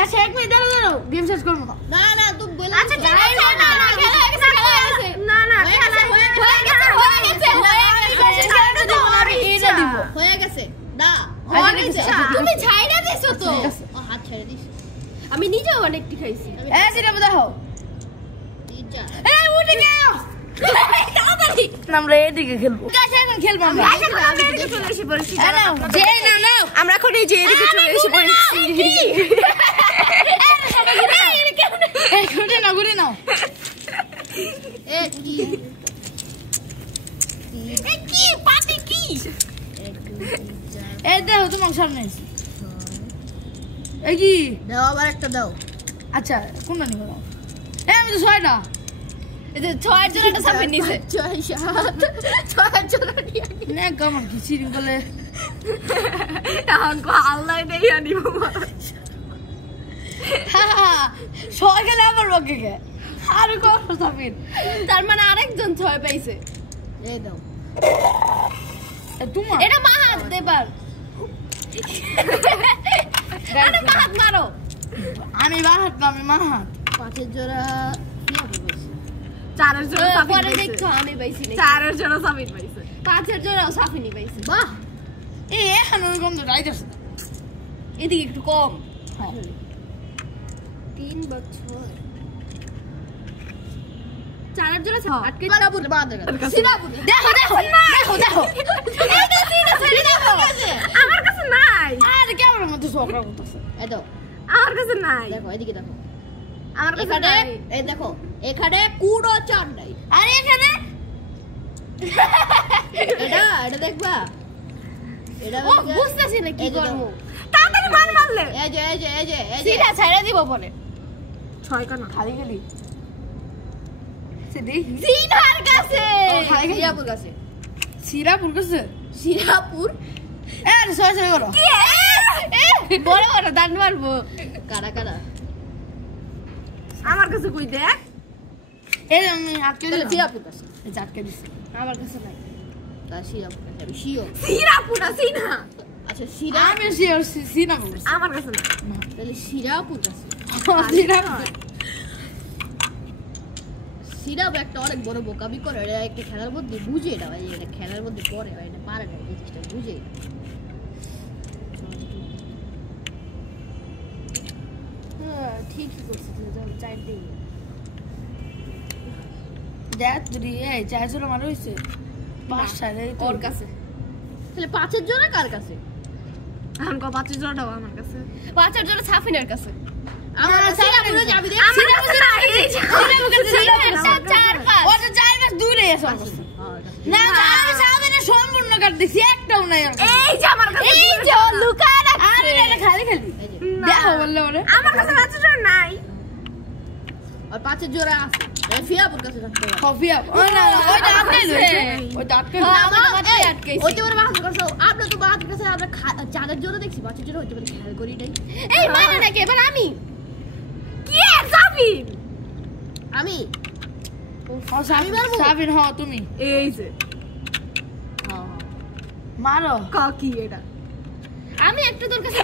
আচ্ছা 1 মিনিট দাঁড়াও গেম শেষ করবো না না না তুই বলে আচ্ছা ঠিক আছে, না না খেলা হয়ে গেছে, খেলা হয়ে গেছে। না না খেলা হয়ে গেছে, আমি এটা দিব হয়ে গেছে না হয়ে গেছে। তুমি ছাইড়া দিছো তো। ঠিক আছে। ও হাত ছেড়ে দিস আমি নিজেও অনেকটি খাইছি। এ সিনেমা দেখো তিনটা এ উঠে গেও তাড়াতাড়ি আমরা এদিকে খেলবো গাছ এখন খেলবো আমরা আমরা এদিকে চলে এসে পড়েছি। এ নাও যে না নাও আমরা এখন এই যে এদিকে চলে এসে পড়েছি। এই ঘুরে নাও এ কি এ কি পাটি কি? এই দেখো তোমার সামনে আছে এই কি দাও আবার একটা দাও আচ্ছা কোনটা নিব নাও এই আমি তো 6টা এই যে 6 জোড়াটা সামনে নিছে। 6 জোড়া নিয়ে না কেমন কি সিরিং বলে আঙ্কো আল্লাহ দেই আনিব। সবাই গেলে আমার বকে গে আর কোন সাবিন তার মানে আরেকজন 6 পাইছে। এই দাও তোমার এটা মাহাত দেবার। আরে মাহাত মারো। আমি বাহাত না আমি মাহাত পাঁচের জোড়া কি হবে বেশি চারের জোড়া সাফিন পরে দেখো আমি পাইছি না। চারের জোড়া সাফিন পাইছে। পাঁচের জোড়াও সাফিনই পাইছে। বাহ এই এখন ওরকম তো রাইটাস এদিকে একটু কম। হ্যাঁ 3 বা 6 চারের জোড়া আটকে সিরাপুর বাদ সিরাপুর। দেখো দেখো দেখো দেখো এটা সিরা ছেড়ে দেখো। আমার কাছে নাই। আরে কেমন মতো ঝগড়া করতেছে এই দাও আমার কাছে নাই। দেখো এদিকে দেখো আমার কাছে এখানে নাই। এই দেখো এখানে কুড়ো চার নাই আরে এখানে এটা দেখবা এটা ও বুঝতাছি না কি করব। তাড়াতাড়ি মার মারলে। এই যে এই যে এই যে এই যে সিরা ছাইড়া দিব পরে। 6 কেন? খালি খালি সে দেখি সিনার কাছে। সিরাপুর কাছে সিরাপুর কাছে সিরাপুর এ সয় সয় করো কি বড় বড় দাঁত মারবো। কারা কারা আমার কাছে কই দেখ। এই আমি আটকে তাহলে দিলাম সিরাপুর কাছে এই আটকে দিছি আমার কাছে নাই। তা সিরাপুর কাছে আমি শিও সিরাপুর না সিনা। আচ্ছা সিরা আমি শিওর সিনাপুর আমার কাছে না। তাহলে সিরাপুর কাছে সিরাপুর সিরাপ একটা অনেক বড় বোকামি করে এটা একটা খেলার মধ্যে বুঝে এটা ভাই এটা খেলার মধ্যে পড়ে হয় এটা পারে না এই জিনিসটা বুঝে হ্যাঁ ঠিকই করছিস যাও চাই দিই। দেখ তুই এই 400 মার হইছে 5 সালে ওর কাছে। তাহলে পাঁচের জোড়া কার কাছে এখন কো 5 জোড়াটাও আমার কাছে। 5 জোড়া সাফিনের কাছে। আমার সিরাপুরে যাবি দেখ আমার কাছে নাই। সিরাপুর কাছে না 4-5। ও তো 4 মাস দূরে এসে না না আমি সামনে সম্পূর্ণ কাট দিছি একটাও নাই আমার কাছে। এই যে আমার কাছে। এই যে ও লুকায় রাখছে। আরে এটা খালি খালি এই যে দেখো বললে ওরে আমার কাছে 5 জোড়া নাই। আর পাঁচের জোড়া আছে তাহলে সিরাপুর কাছে থাকতে হবে কফি আপ ও না না ওইটা আটকে দিছে ওইটা আটকে হইতে পারে বাহাদুর কাছে আমরা তো বাহাদুর কাছে আমরা চাঁদের জোড়া দেখছি পাঁচের জোড়া হইতে পারে খেয়াল করি নাই এই মানে নাকি এবার আমি কি আর সাফিন আমি সাবিন হও তুমি এই যে হ্যাঁ মারো কাকি এটা আমি একটা তোর কাছে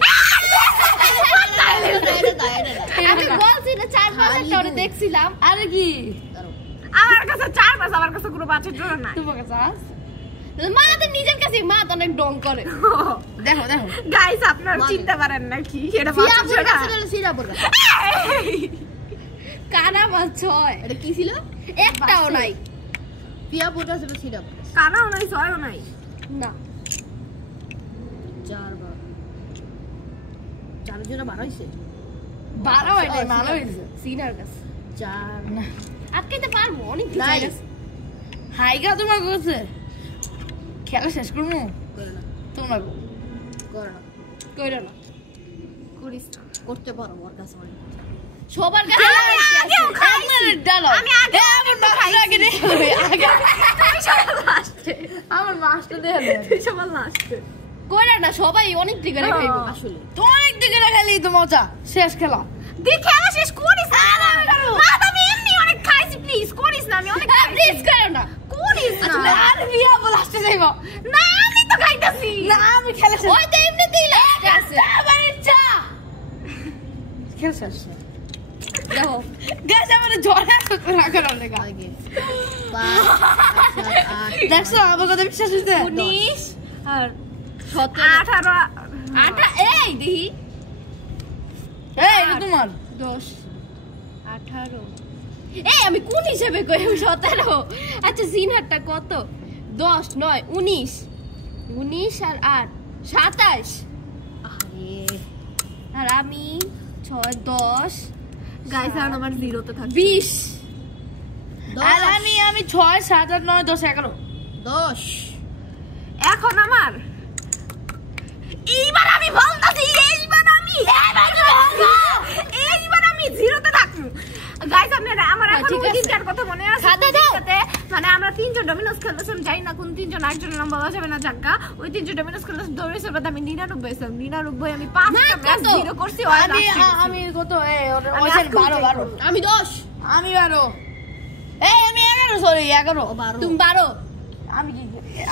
আমি বলছি না 4-5 টারে দেখছিলাম। আরে কি আমার কাছে 4-5 আমার কাছে কোনো 5 জোড়া নাই। তোমার কাছে আছে? মা তো নিজের কাছে মা তো অনেক ডং করে। দেখো দেখো গাইস আপনারা চিনতে পারেন না কি এটা 5 সিরাপুর জোড়া কাছে তাহলে সিরাপুর কাছে কানা মাছ 6 এটা কি ছিল একটাও নাই। সিরাপুর কাছে সিরাপুর কানাও নাই 6ও নাই না। চার জোড়া বার হইছে 12 এটা ভালো হইছে সিনার কাছে চার না আটকাইতে পারবো অনেক কিছু নাই। আছে। হাইগা তোমার কাছে খেলা শেষ করবো করে না তোমরা করে না কইরা না করিস না। করতে পারো ওর কাছে অনেক সবার কাছে আগেও খাইছি আমি আগে আমার মাছটা আগে দে আগে তুই সবার লাস্টে আমার মাছটা দে তুই সবার লাস্টে কইরা না সবাই অনেক দিকে খাইবো আসলে তো অনেক দিকে খেলি তো মজা শেষ খেলা তুই খেলা শেষ করিস না মা আমি এমনি অনেক খাইছি প্লিজ করিস না আমি অনেক প্লিজ করো না করিস না আর বিয়া বলাতে যাইব না আমি তো খাইতাছি না আমি খেলা শেষ ওই তো এমনিতেই লাস্টে আছে আমার ইচ্ছা খেলা শেষ দেখো গাছ আমার জ্বরে আসতে না করো লেগা আগে 5 8 দেখছো আমার কথা বিশ্বাস হইছে 19 আর 18 এই দেখি এই এটা তোমার 10 18 এই আমি কোন হিসেবে কই 17 আচ্ছা সিনহারটা কত 10 9 19 19 আর 8 27 আরে আর আমি 6 10 গাইস আর আমার জিরোতে থাকবে 20 আর আমি 6 7 8 9 10 11 10 এখন আমার এইবার আমি বলতাছি এইবার আমি জিরোতে থাকবো গাইস আপনারা আমার এখন ঠিক ওই আছে। তিনটার কথা মনে আছে খাতা দাও। সাথে মানে আমরা তিনজন ডমিনোস খেলতেছিলাম জানি না কোন তিনজন একজনের নাম বলা যাবে না জায়গা ওই তিনজন ডমিনোস খেলতেছিলাম দৌড়েছে বাদ আমি 99 ছিলাম 99 আমি 5টা ম্যাচ কত? জিরো করছি আমি কত এই ওটা আমি ওইখানে আজকে 12 উঠাইবো। 12 আমি 10 আমি 12 এই আমি 11 সরি 11 তুমি 12 আমি কি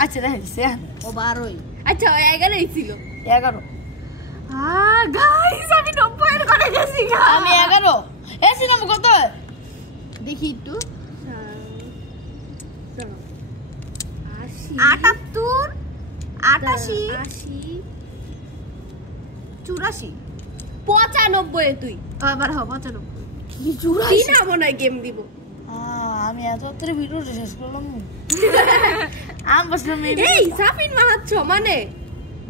আচ্ছা দেখছি ও 12ই আচ্ছা ওই 11ই ছিল 11 গাইস আমি 90 এর করে গেছি আমি 11 এসি নাম কত দেখি একটু 78 88 80 84 95 তুই আবার হবে 95 কি না মনে হয় গেম দিব আমি এত তাড়াতাড়ি ভিডিও শেষ করলাম আমি বসলাম এই সাফিন মাহাত মানে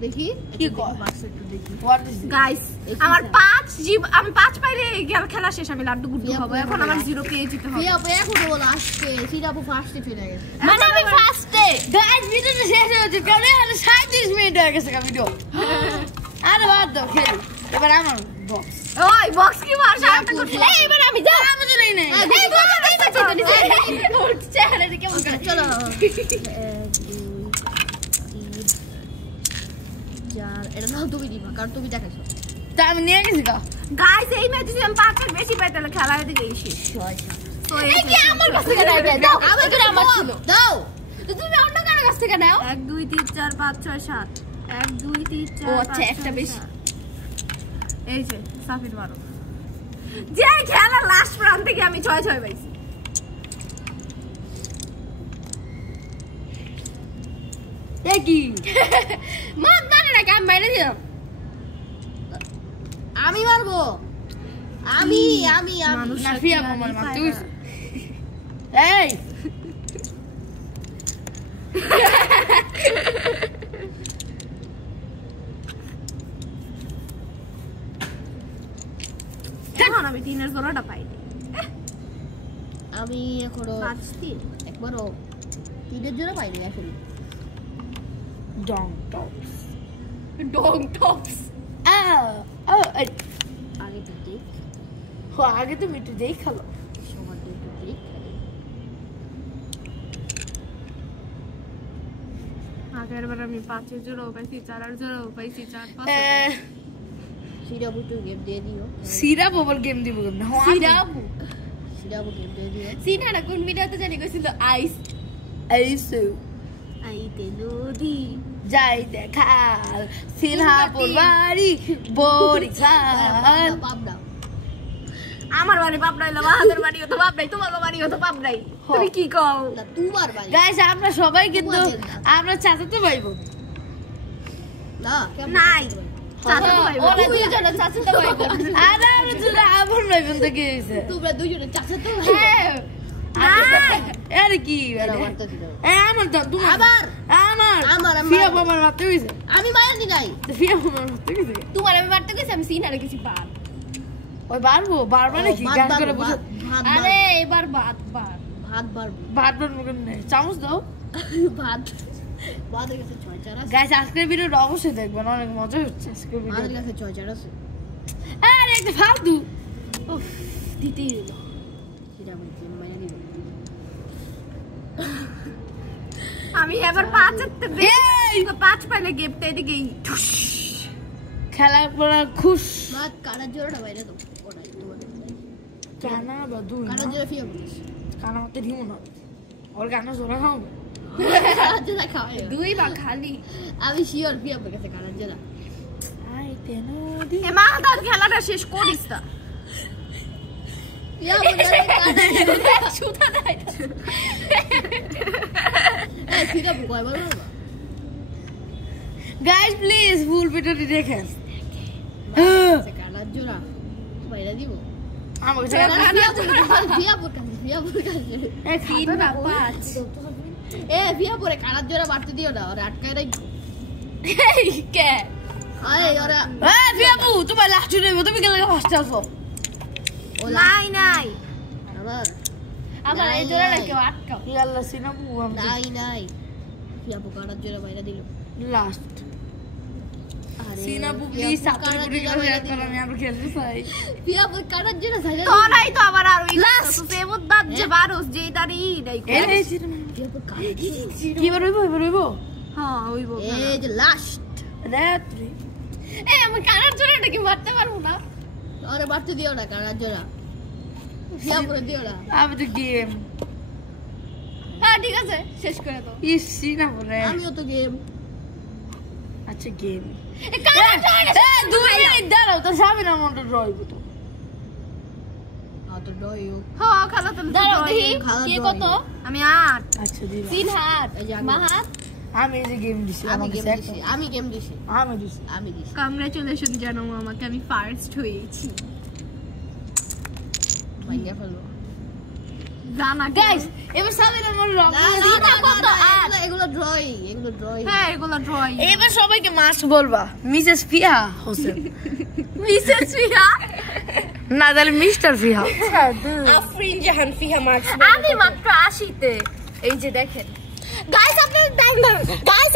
দেখি কি কর একটু দেখি হোয়াট ইজ গাইস আমার 5 জীব আমি 5 পাইলে খেলা শেষ আমি লাড্ডু গুড্ডু বিয়া হবে বিয়া এখন বলা। আমার 0 পেয়ে যেতে হবে প্রিয়া প্রিয়া কোন বল আসছে সিরাপু ফার্স্টে ফেলে গেছে মানে আমি ফার্স্টে গাইস ভিডিওটা শেষ হয়ে গেছে কারণ আর 37 মিনিট হয়ে গেছে ভিডিও আরে বাদ দাও খেল এবার আমার বক্স ওই বক্স কি মার সারাটা করতে এই এবার আমি যাও আমি তো নেই নাই এই বাবা দেখতে চাইতে চেহারা দেখে কেমন করে চলো 1 2 3 4 এটা নাও তুমি দিবা কারণ তুমি দেখাইছো তা আমি নিয়ে গেছি গা গাইস এই ম্যাচে যদি আমি 5 এর বেশি পাই তাহলে খেলা হয়ে গেছে শেষ 6 তো এই কি আমার কাছ থেকে নাও দাও আমার কাছে আমার ছিল দাও তো তুমি অন্য কারো কাছ থেকে নাও 1 2 3 4 5 6 7 1 2 3 4 ও আচ্ছা একটা বেশি এই যে সাফির মারো যে খেলা লাস্ট রাউন্ড থেকে আমি 6 6 পাইছি এ কি মার মানে না কাম বাইরে দিও আমি মারবো আমি না ফিয়া আমার মা তুই এই এখন আমি 3 এর জোড়াটা পাইনি আমি এখনো 5 3 একবারও 3 এর জন্য পাইনি এখন ডং টপস ডং টপস আগে তো দেখ আগে তুমি একটু দেখালো সবার একটু দেখ আগের বার আমি 5 এর জোড়াও পাইছি 4 এর জোড়াও পাইছি 4 5 সিরাপু তো গেম দিয়ে দিও সিরাপ ওভার গেম দিব না সিরাপু গেম দিয়ে দিও সিনারা কোন ভিডিওতে জানি কইছিল আইস আইসু আইতে নদী যাই দেখাল সিনহাপুর বাড়ি বরিশাল পাবনা আমার বাড়ি পাবনাই না বাহাদের বাড়িও তো পাবনাই তোমার বাড়িও তো পাবনাই তুমি কি কও না তোমার বাড়ি গাইস আমরা সবাই কিন্তু আমরা চাচাতো ভাই বোন না নাই চাচাতো ভাই বোন। ওরা দুইজনে চাচাতো ভাই বোন আরে আমরা দুটো আপন ভাই বোন তো কি হয়েছে তোমরা দুইজনে চাচাতো ভাই নাই আরে কি আমার তো কি দাও আমার তো তোমার আবার আমার আমার ফিয়া বাবার মারতে হয়েছে আমি মায়ের দি নাই ফিয়া বাবার মারতে গেছে তোমার আমি মারতে গেছি আমি সিনারে গেছি বার ওই বাড়বো বারবার নাকি গান করে বুঝো আরে এবার ভাত বার ভাত বার ভাত বাড়বো কেন চামচ দাও ভাত ভাত গেছে 6 4 আছে গাইস আজকের ভিডিওটা অবশ্যই দেখবেন অনেক মজা হচ্ছে আজকের আমাদের ভিডিও কাছে 6 4 আছে আরে একটা ফালতু উফ দিতেই দিল সেটা আমি মাইনা দিব আমি এবার 5 এর বেশি 5 পাইলে গিফট এদিকেই খেলা পড়া খুশ মা কাটার জোড়াটা বাইরে দাও ওটাই তোমার কানা বা দুই কাটার জোড়া ফিয়া বলিস কানা মতে দিও না ওর কানা জোড়া খাও কাটার জোড়া খাওয়াই দুই বা খালি আমি শিওর ফিয়া বলে গেছে কাটার জোড়া আই তেন দি এ মা তার খেলাটা শেষ করিস তা ফিয়া বলে সুতা নাই এই ফিয়া বল বল গাইস প্লিজ ফুল ভিডিওটি দেখেন কাটার জোড়া বাইরে দিব আমাকে ফিয়া বল কাছে এই 3 বা 5 এ ফিয়া পরে কাটার জোড়া বাড়তে দিও না ওরে আটকায় রাখ এই কে আরে ওরে এই বিয়াবু তোমার লাস্ট নেব তুমি গেলে ফার্স্ট আসো নাই নাই আবার এই জোড়াটা কেউ আটকাও ইয়াল্লা সিনাবু নাই ফিয়া কাটার জোড়া বাইরে দিল লাস্ট আরে সিনাবু প্লিজ সাপোর্ট করে আমি আর খেলতে চাই ফিয়া কাটার জোড়া ছাইরা তোরাই তো আবার আর ওই লাস্ট সেমত দাঁত যে বারোস যেই তারি নাই এই কি বলবো হ্যাঁ ওই বল এই যে লাস্ট রাত্রি এই আমি কানার জোড়াটা কি মারতে পারবো না আরে বাড়তে দিও না কাটার জোড়া ফিয়া পরে দিও না আমি তো গেম হ্যাঁ ঠিক আছে শেষ করে দাও ইস সিনাবু রে আমিও তো গেম আচ্ছা গেম এই কানার জোড়াটা 2 মিনিট দাঁড়াও তো যাবে না মনটা রইব তো তো ডয়ও হ্যাঁ খেলা তো দাঁড়াও দেখি খালা কে কত আমি 8 আচ্ছা দিলাম 3 হাত এই যে মা হাত আমি এই যে গেম দিছি আমি আমাকে গেম চেক দিছি আমি গেম দিছি আমি দিছি কংগ্রাচুলেশন জানাও আমাকে আমি ফার্স্ট হয়েছি ভাইয়া ফেলো জানা গাইস এবার সাবিনা মোর রং এগুলো ড্রয়িং হ্যাঁ এগুলো ড্রয়িং এবার সবাইকে মাস বলবা মিসেস ফিয়া হোসেন মিসেস ফিহা না তাহলে মিস্টার ফিয়া আফরিন জাহান ফিহা মার্কস আমি মাত্র 80 তে এই যে দেখেন গাইস আপনারা টাইম গাইস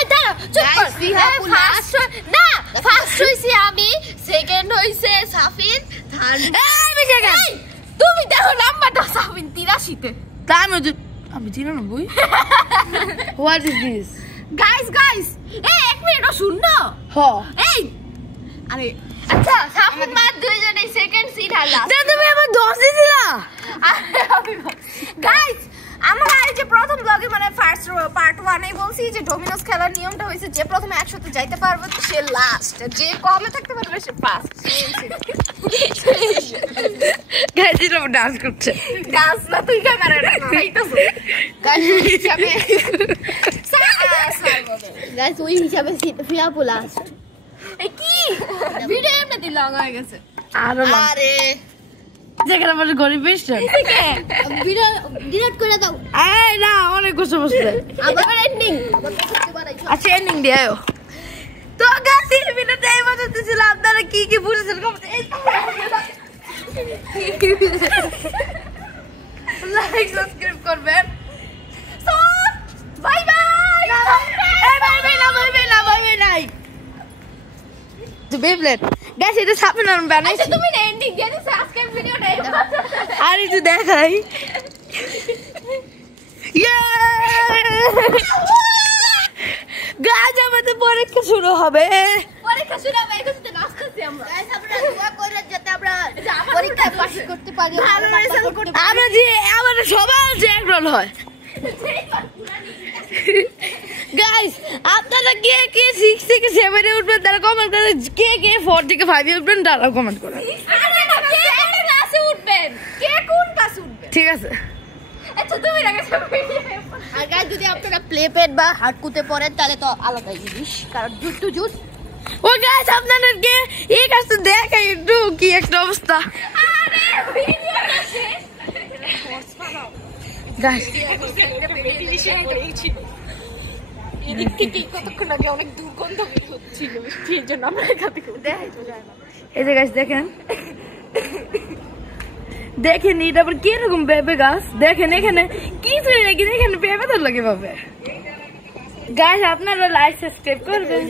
আচ্ছা চুপ কর ফার্স্ট না ফার্স্ট হইছি আমি সেকেন্ড হইছে সাফিন থার্ড তুমি দেখো নাম্বারটা সাফিন 83 তে তা আমি চিনি না বই হোয়াট ইজ দিস গাইস এই এক মিনিট শুনো হ এই আরে আচ্ছা সাফিন মা দুইজনে সেকেন্ড সিট হালা তুমি আমার 10 দিছিলা গাইস আমরা এই যে প্রথম ব্লগে মানে ফার্স্ট পার্ট 1 এ বলছি যে ডোমিনোস খেলার নিয়মটা হইছে যে প্রথমে একসাথে যাইতে পারবে সে লাস্ট যে কমে থাকতে পারবে সে ফার্স্ট গাইস এটা ডান্স করছে গাছ না তুই ক্যামেরা রাখছিস গাইস হিসাবে গাইস ওই হিসাবে ফিয়া লাস্ট এই কি ভিডিও এমনি লং হয়ে গেছে আরে যেখানে আমার গরিব পেস্টার ডিলিট করে দাও এই না অনেক কষ্ট বসছে আবার এন্ডিং আচ্ছা এন্ডিং দিয়ে আয়ো তো গাইস এই ভিডিওতে এই মতো ছিল আপনারা কি কি বুঝেছেন কমেন্টে লাইক সাবস্ক্রাইব করবেন বাই বাই বাই নাই তো বেবলেট গাইস এটা সামনে আমি বানাইছি আচ্ছা তুমি এন্ডিং দিয়ে দিছ আজকের ভিডিওটা আর একটু দেখাই গাইস আমাদের পরীক্ষা শুরু হবে পরীক্ষা শুরু হবে এখানে নাচতেছি আমরা গাইস আপনারা দোয়া করেন যাতে আমরা পরীক্ষায় পাস করতে পারি ভালো রেজাল্ট করতে আমরা যে আমাদের সবার যে রোল হয় গাইস আপনারা কে কে 6 থেকে 7 এ উঠবেন তারা কমেন্ট করে কে কে 4 থেকে 5 এ উঠবেন তারা কমেন্ট করে আরে না কে কোন ক্লাসে উঠবেন কে কোন ক্লাসে উঠবেন ঠিক আছে আচ্ছা তুমি আগে আর গাইস যদি আপনারা প্লে পেড বা হাটকুতে পড়েন তাহলে তো আলাদা জিনিস কারণ জুট টু জুট ও গাইস আপনাদেরকে এই কাজটা দেখাই একটু কি একটা অবস্থা আরে ভিডিওটা শেষ গাইস এদিক থেকে কতক্ষণ আগে অনেক দুর্গন্ধ বের হচ্ছিল সেই জন্য আমরা এখান থেকে দেখাইতে যায় না এই যে গাইস দেখেন দেখেন এটা আবার কিরকম পেঁপে গাছ দেখেন এখানে কিছুই নাকি দেখেন পেঁপে তো লাগে পাবে গাইস আপনারা লাইক সাবস্ক্রাইব করবেন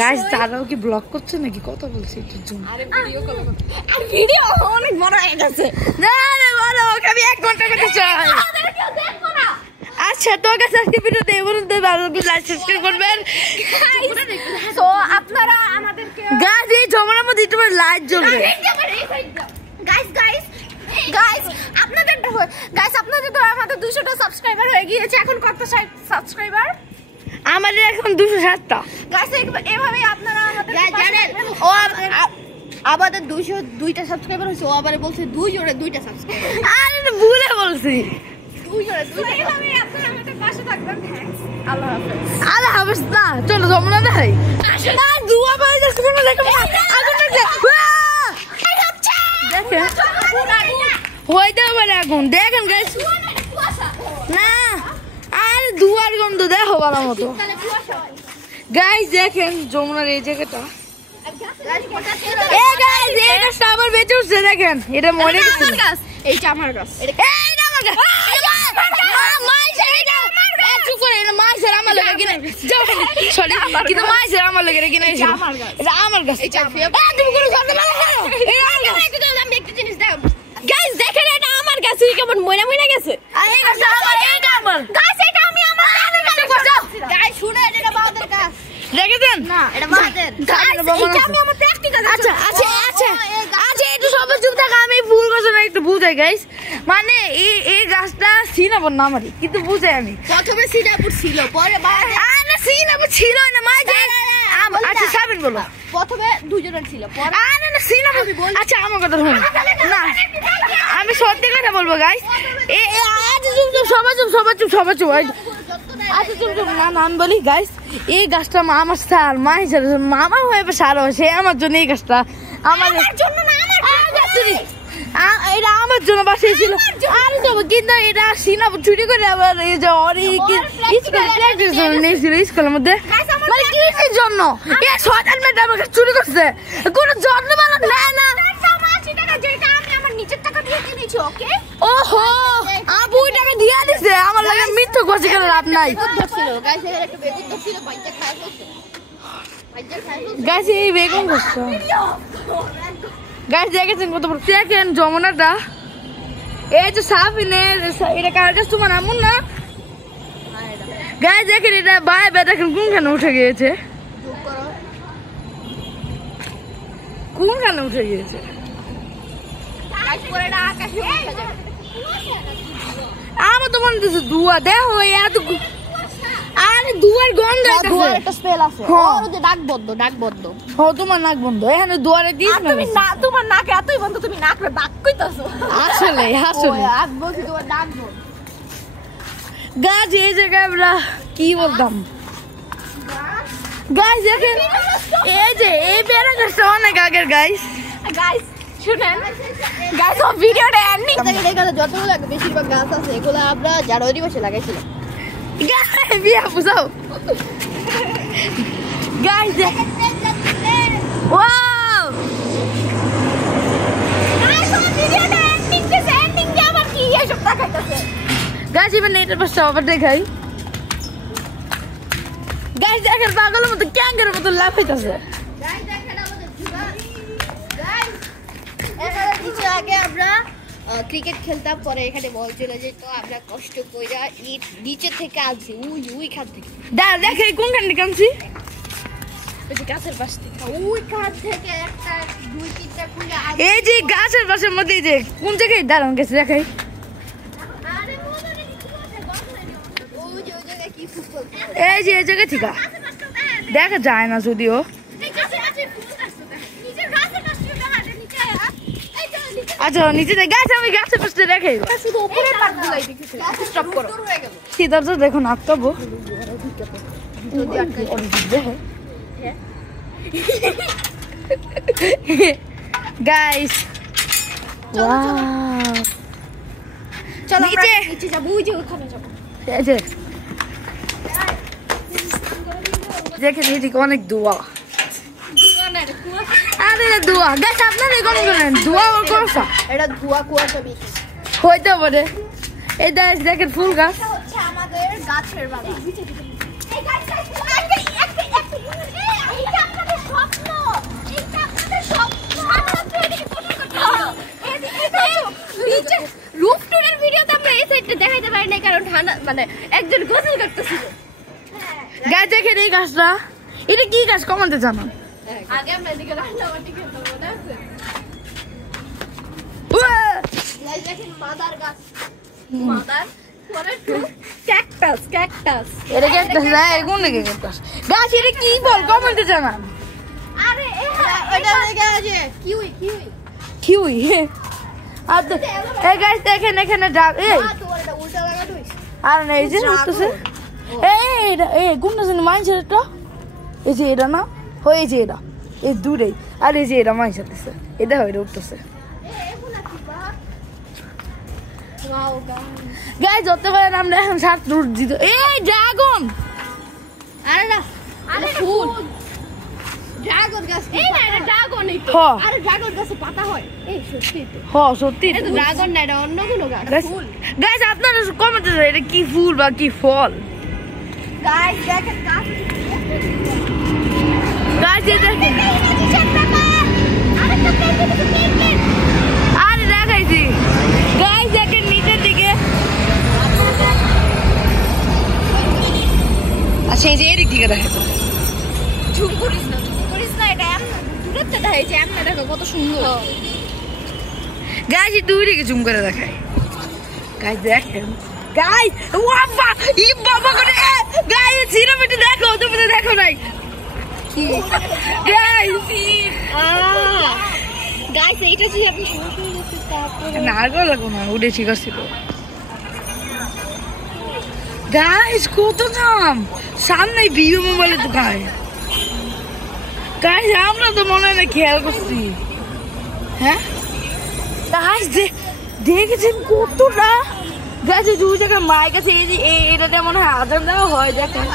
গাইস তারাও কি ব্লগ করছে নাকি কথা বলছে এটার জন্য আরে ভিডিও কল করতে আর ভিডিও অনেক বড় হয়ে গেছে না না বলো আমি 1 ঘন্টা করতে চাই আমাদেরকে দেখো না আচ্ছা তো কাছে আজকে ভিডিও দেব বলতে ভালো লাগলে লাইক সাবস্ক্রাইব করবেন তো আপনারা আমাদেরকে গাইস এই জমানার মধ্যে একটু লাইক জ্বলবে গাইস আপনাদের তো আমাদের 200টা সাবস্ক্রাইবার হয়ে গিয়েছে এখন কত সাবস্ক্রাইবার আমাদের এখন 207টা গাইস এভাবেই আপনারা আমাদের জানেন ও আমাদের 202টা সাবস্ক্রাইবার হয়েছে ও আবার বলছে 2 জোড়ে 2টা সাবস্ক্রাইবার আরে ভুলে বলছি 2 জোড়ে 2টা এভাবেই আপনারা আমাদের পাশে থাকবেন থ্যাঙ্কস আল্লাহ হাফেজ আল্লাহ হাফেজ না চলো জমনা দেখাই না দুয়া বাজে দেখো না দেখো আগুন দেখে দেখেন হইতে পারে আগুন দেখেন গাইস না আর দুয়ার গন্ধ দেখো ভালো মতো গাইস দেখেন যমুনার এই জায়গাটা এই গাইস এই গাছটা আবার বেঁচে উঠছে দেখেন এটা মরে গেছে এইটা আমার গাছ এইটা আমার গাছ মাইসের এটা চুপ করে এটা মাইসের আমার লাগে কিনে যাও সরি কিন্তু মাইসের আমার লাগে কিনে এসে এটা আমার গাছ এটা তুমি করে করতে পারো এটা আমার গাছ আমি একটা জিনিস দেখ গাইস দেখেন এটা আমার গাছ কেমন ময়না গেছে এই গাছটা আমার এটা আমার গাছ এটা আমি আমার কাছে করছো গাইস শুনে এটা বাদের গাছ দেখেছেন না এটা বাদের গাইস এটা আমি আমার প্র্যাকটিক্যাল আচ্ছা আচ্ছা আচ্ছা আচ্ছা একটু সবাই চুপ থাকা আমি ভুল করছি না একটু বুঝাই গাইস মানে এই গাছটা সিনাবন না আমারই কিন্তু বুঝাই আমি প্রথমে সিনাপুর ছিল পরে না সিনাবন ছিল না মাঝে আচ্ছা সাবিন বলো প্রথমে দুজনের ছিল পরে না সিনাবন আচ্ছা আমার কথা শুনুন না আমি সত্যি কথা বলবো গাইস আচ্ছা চুপ সবাই চুপ আচ্ছা চুপ না আমি বলি গাইস এই গাছটা আমার সার মা হিসাবে মামা হয়ে সার সে আমার জন্য এই গাছটা আমার জন্য না এটা আমার জন্য বাসিয়েছিল আর কিন্তু এটা সিনাব চুরি করে আবার এই যে স্কুলের মধ্যে মানে কিসের জন্য শয়তান মেয়েটা আমাকে চুরি করছে কোনো যত্ন ভালো নেয় না যেটা আমি আমার নিজের টাকা দিয়ে কিনেছি ওকে ওহো আপু টাকা দিয়া দিছে আমার লাগে মিথ্যা করছে কেন লাভ নাই ধরছিল গাইস এর একটা বেগুন ধরছিল বাইকটা খায় ফেলছে গাইস এই বেগুন করছে গাইস দেখেছেন কত বড় দেখেন যমুনাটা এই যে সাফিনের এটা কারটা তোমার আমন না গাইস দেখেন এটা বাইরে দেখেন কোনখানে উঠে গিয়েছে কোনখানে উঠে গিয়েছে আমার তো মনে হচ্ছে দুয়া দেখো এত আরে দুয়ার গন্ধ দুয়ার একটা স্মেল আছে ওর যে ডাক বন্ধ ও তোমার নাক বন্ধ এখানে দুয়ারে দিস না তুমি না তোমার নাক এতই বন্ধ তুমি নাক ডাক কইতাছো আসলে আজ বলছি তোমার ডাক বন্ধ গাছ এই জায়গায় আমরা কি বলতাম গাইস দেখেন এই যে এই পেয়ারা গাছটা অনেক আগের গাইস শুনেন গাইস ও ভিডিওটা এন্ডিং এখানে যতগুলো বেশিরভাগ গাছ আছে এগুলো আমরা জানুয়ারি মাসে লাগাইছিলাম বিয়া বুঝাও গাইস ওয়াও গাইস ও ভিডিওটা এন্ডিং যে আবার কি এসব দেখাইতাছে গাইস এবার নেটের পাশে আবার দেখাই গাইস দেখেন পাগলের মতো ক্যাঙ্গারের মতো লাফ হইতাছে গাইস দেখেন আমাদের গাইস এখানে নিচে আগে আমরা ক্রিকেট খেলতাম পরে এখানে বল চলে যেত আমরা কষ্ট কইরা ইট নিচে থেকে আনছি ওই খান থেকে দেখে কোনখান থেকে আনছি ওই যে গাছের পাশ থেকে ওই খান থেকে একটা দুই তিনটা খুলে এই যে গাছের পাশের মধ্যে এই যে কোন জায়গায় দাঁড়ান গেছে দেখাই আরে ওখানে কিছু আছে ওই যে ওই জায়গায় কি ফুটবল এই যে এই জায়গা থেকে দেখা যায় না যদিও আচ্ছা নিচে গাছ আমি গাছের পাশে দেখাই শুধু উপরের পার্টগুলাই দেখেছি স্টপ করো সিদ্ধার্থ দেখুন আঁকতাবো গাইস চলো নিচে নিচে যাবো ওই যে ওখানে যাবো দেখেন এদিকে অনেক দোয়া আরে দোয়া গাছ আপনারা কোন করেন দোয়া করছা এটা ধোয়া কুয়াশা বেশি হইতে পারে এই দেখেন ফুল গাছ হচ্ছে আমাদের গাছের বাগান রুফ টুরের ভিডিওতে আমরা এই সাইডটা দেখাইতে পারি না কারণ ঠান্ডা মানে একজন গোসল করতেছিল। গাছ দেখেন এই গাছটা, এটা কি গাছ কমাতে জানো? আগে আমরা এদিকে রান্নাবাটি খেতাম, মনে আছে? দেখেন মাদার গাছ, মাদার পরে ক্যাকটাস, ক্যাকটাস। এটা ক্যাকটাস না, কোন দিকে ক্যাকটাস? গাছ এটা কি বল কমাতে জানো? আরে এটা দেখে আছে কিউই, কিউই, কিউই। আর এই গাছ দেখেন এখানে এই তোমার এটা উল্টা লাগা তুই। আর না এই যে উঠতেছে, এই কোনটা জানি মাইন্সের এটা, এই যে এটা না হয়েছে, এটা এই দূরেই, আর এই যে এটা মাইন্সের দিচ্ছে, এটা হয়ে উঠতেছে। গাছ ধরতে পারেন আমরা এখন 7 রুট দিত। এই ড্রাগন, আরে না, আরে ফুল ড্রাগন গাছ। এই না এটা ড্রাগন, এই তো। হ্যাঁ। আরে ড্রাগন গাছে পাতা হয়। এই সত্যি তো। হ্যাঁ সত্যি এটা তো ড্রাগন না, এটা অন্য কোনো গাছ। ফুল। গাছ আপনারা কমেন্টে জানান এটা কি ফুল বা কি ফল। গাইস দেখেন গাছ। গাছ এই দেখেন, আরে দেখাইছি গাছ দেখেন নিচের দিকে। আচ্ছা এই যে এদিক দিকে দেখেন, ঝুম করিস না, ঝুম করিস না, এটা এমন দূরের থেকে দেখাইছে, এমন দেখো কত সুন্দর। গাছ দুই দিকে জুম করে দেখায়। গাছ দেখেন, গাছ বাবা ই বাবা করে গাছ সিনেমাটা দেখো, তুমি তো দেখো নাই গাছ। গাইস এইটা যদি আপনি শুরু করতে তারপরে নারকেল লাগো না, উঠে ঠিক আছে। গাইস কত দাম, সামনে ভিভো মোবাইলের দোকান। গাইস আমরা তো মনে হয় না খেয়াল করছি। হ্যাঁ গাইস দেখেছেন কতটা গাছ, দুই জায়গায় মাইক আছে, এই যে এটাতে মনে হয় আজান দেওয়া হয়। দেখেন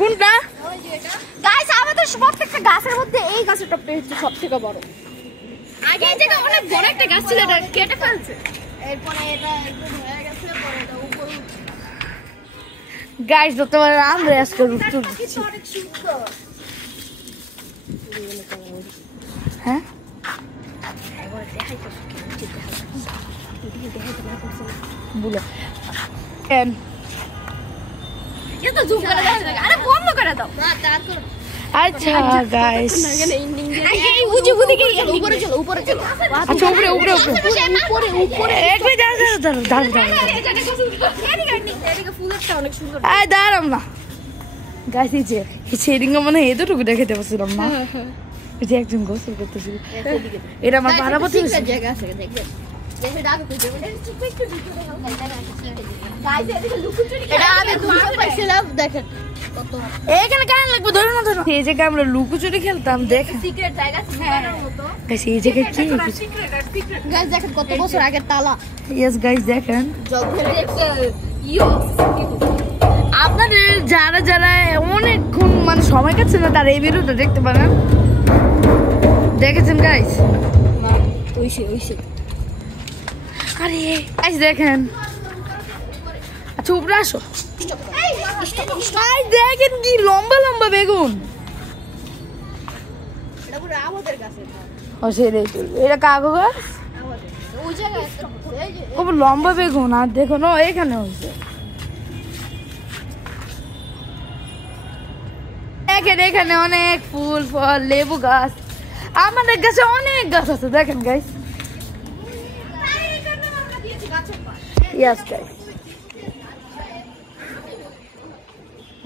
কোনটা গাইস আমাদের প্রত্যেকটা গাছের মধ্যে এই গাছের টপটা হচ্ছে সবথেকে বড়। আগে এই জায়গা অনেক বড় একটা গাছ ছিল, এটা কেটে ফেলছে, এরপরে এটা একটু হয়ে গেছে, পরে এটা উপরে উঠছে। গাইস ধরতে পারে আমরা আজকে রুটু দিচ্ছি। অনেক সুন্দর। হ্যাঁ বলো এটা জুম করে দেখা যায়। আরে বন্ধ করে দাও না, তারপর আচ্ছা গাইস এই উজি বুদি কি উপরে চলো, উপরে চলো। আচ্ছা উপরে উপরে উপরে উপরে এক মিনিট দাঁড়াও এদিকে ফুলেরটা অনেক সুন্দর। আয় দাঁড়াম না গাইস, এই যে শেডিং মানে এতটুকু দেখাতে পারছিলাম না। এই যে একজন গোসল করতেছিল, এটা আমার বানাবো তো জায়গা আছে দেখবেন। দেখে দাও কই যাবে, একটু একটু ভিডিও দেখাও। গাইস এদিকে লুকোচুরি এটা আমি দুটো পাইছিলাম, দেখেন কত এখানে কেন লাগবে, ধরে না ধরো। এই জায়গায় আমরা লুকোচুরি খেলতাম, দেখেন সিক্রেট জায়গা সিনেমার মতো। গাইস এই জায়গায় কি গাইস দেখেন কত বছর আগের তালা। ইয়েস গাইস দেখেন, যখন দেখতে ইয়ো আপনাদের যারা যারা অনেকক্ষণ মানে সময় কাটছে না তারা এই ভিডিওটা দেখতে পারেন। দেখেছেন গাইস? ওইসে আরে গাইস দেখেন, আচ্ছা উপরে আসো। গাইস দেখেন কি লম্বা লম্বা বেগুন। এটা পুরো আমাদের কাছে, ও সেটাই চলবে, এটা কাগজ গাছ, আমাদের ওই জায়গায় এই যে খুব লম্বা বেগুন। আর দেখুন এখানে হয়েছে, দেখেন এখানে অনেক ফুল ফল লেবু গাছ, আমাদের কাছে অনেক গাছ আছে। দেখেন গাইস, ইয়েস গাইস,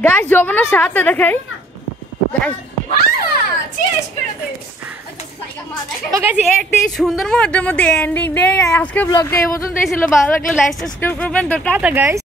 গাইস যমুনার সাথে দেখাই গাইস। তো গাইস একটা সুন্দর মুহূর্তের মধ্যে এন্ডিং দেয় আজকে ব্লগটা এই পর্যন্ত ছিল। ভালো লাগলে লাইক সাবস্ক্রাইব করবেন। তো টাটা গাইস।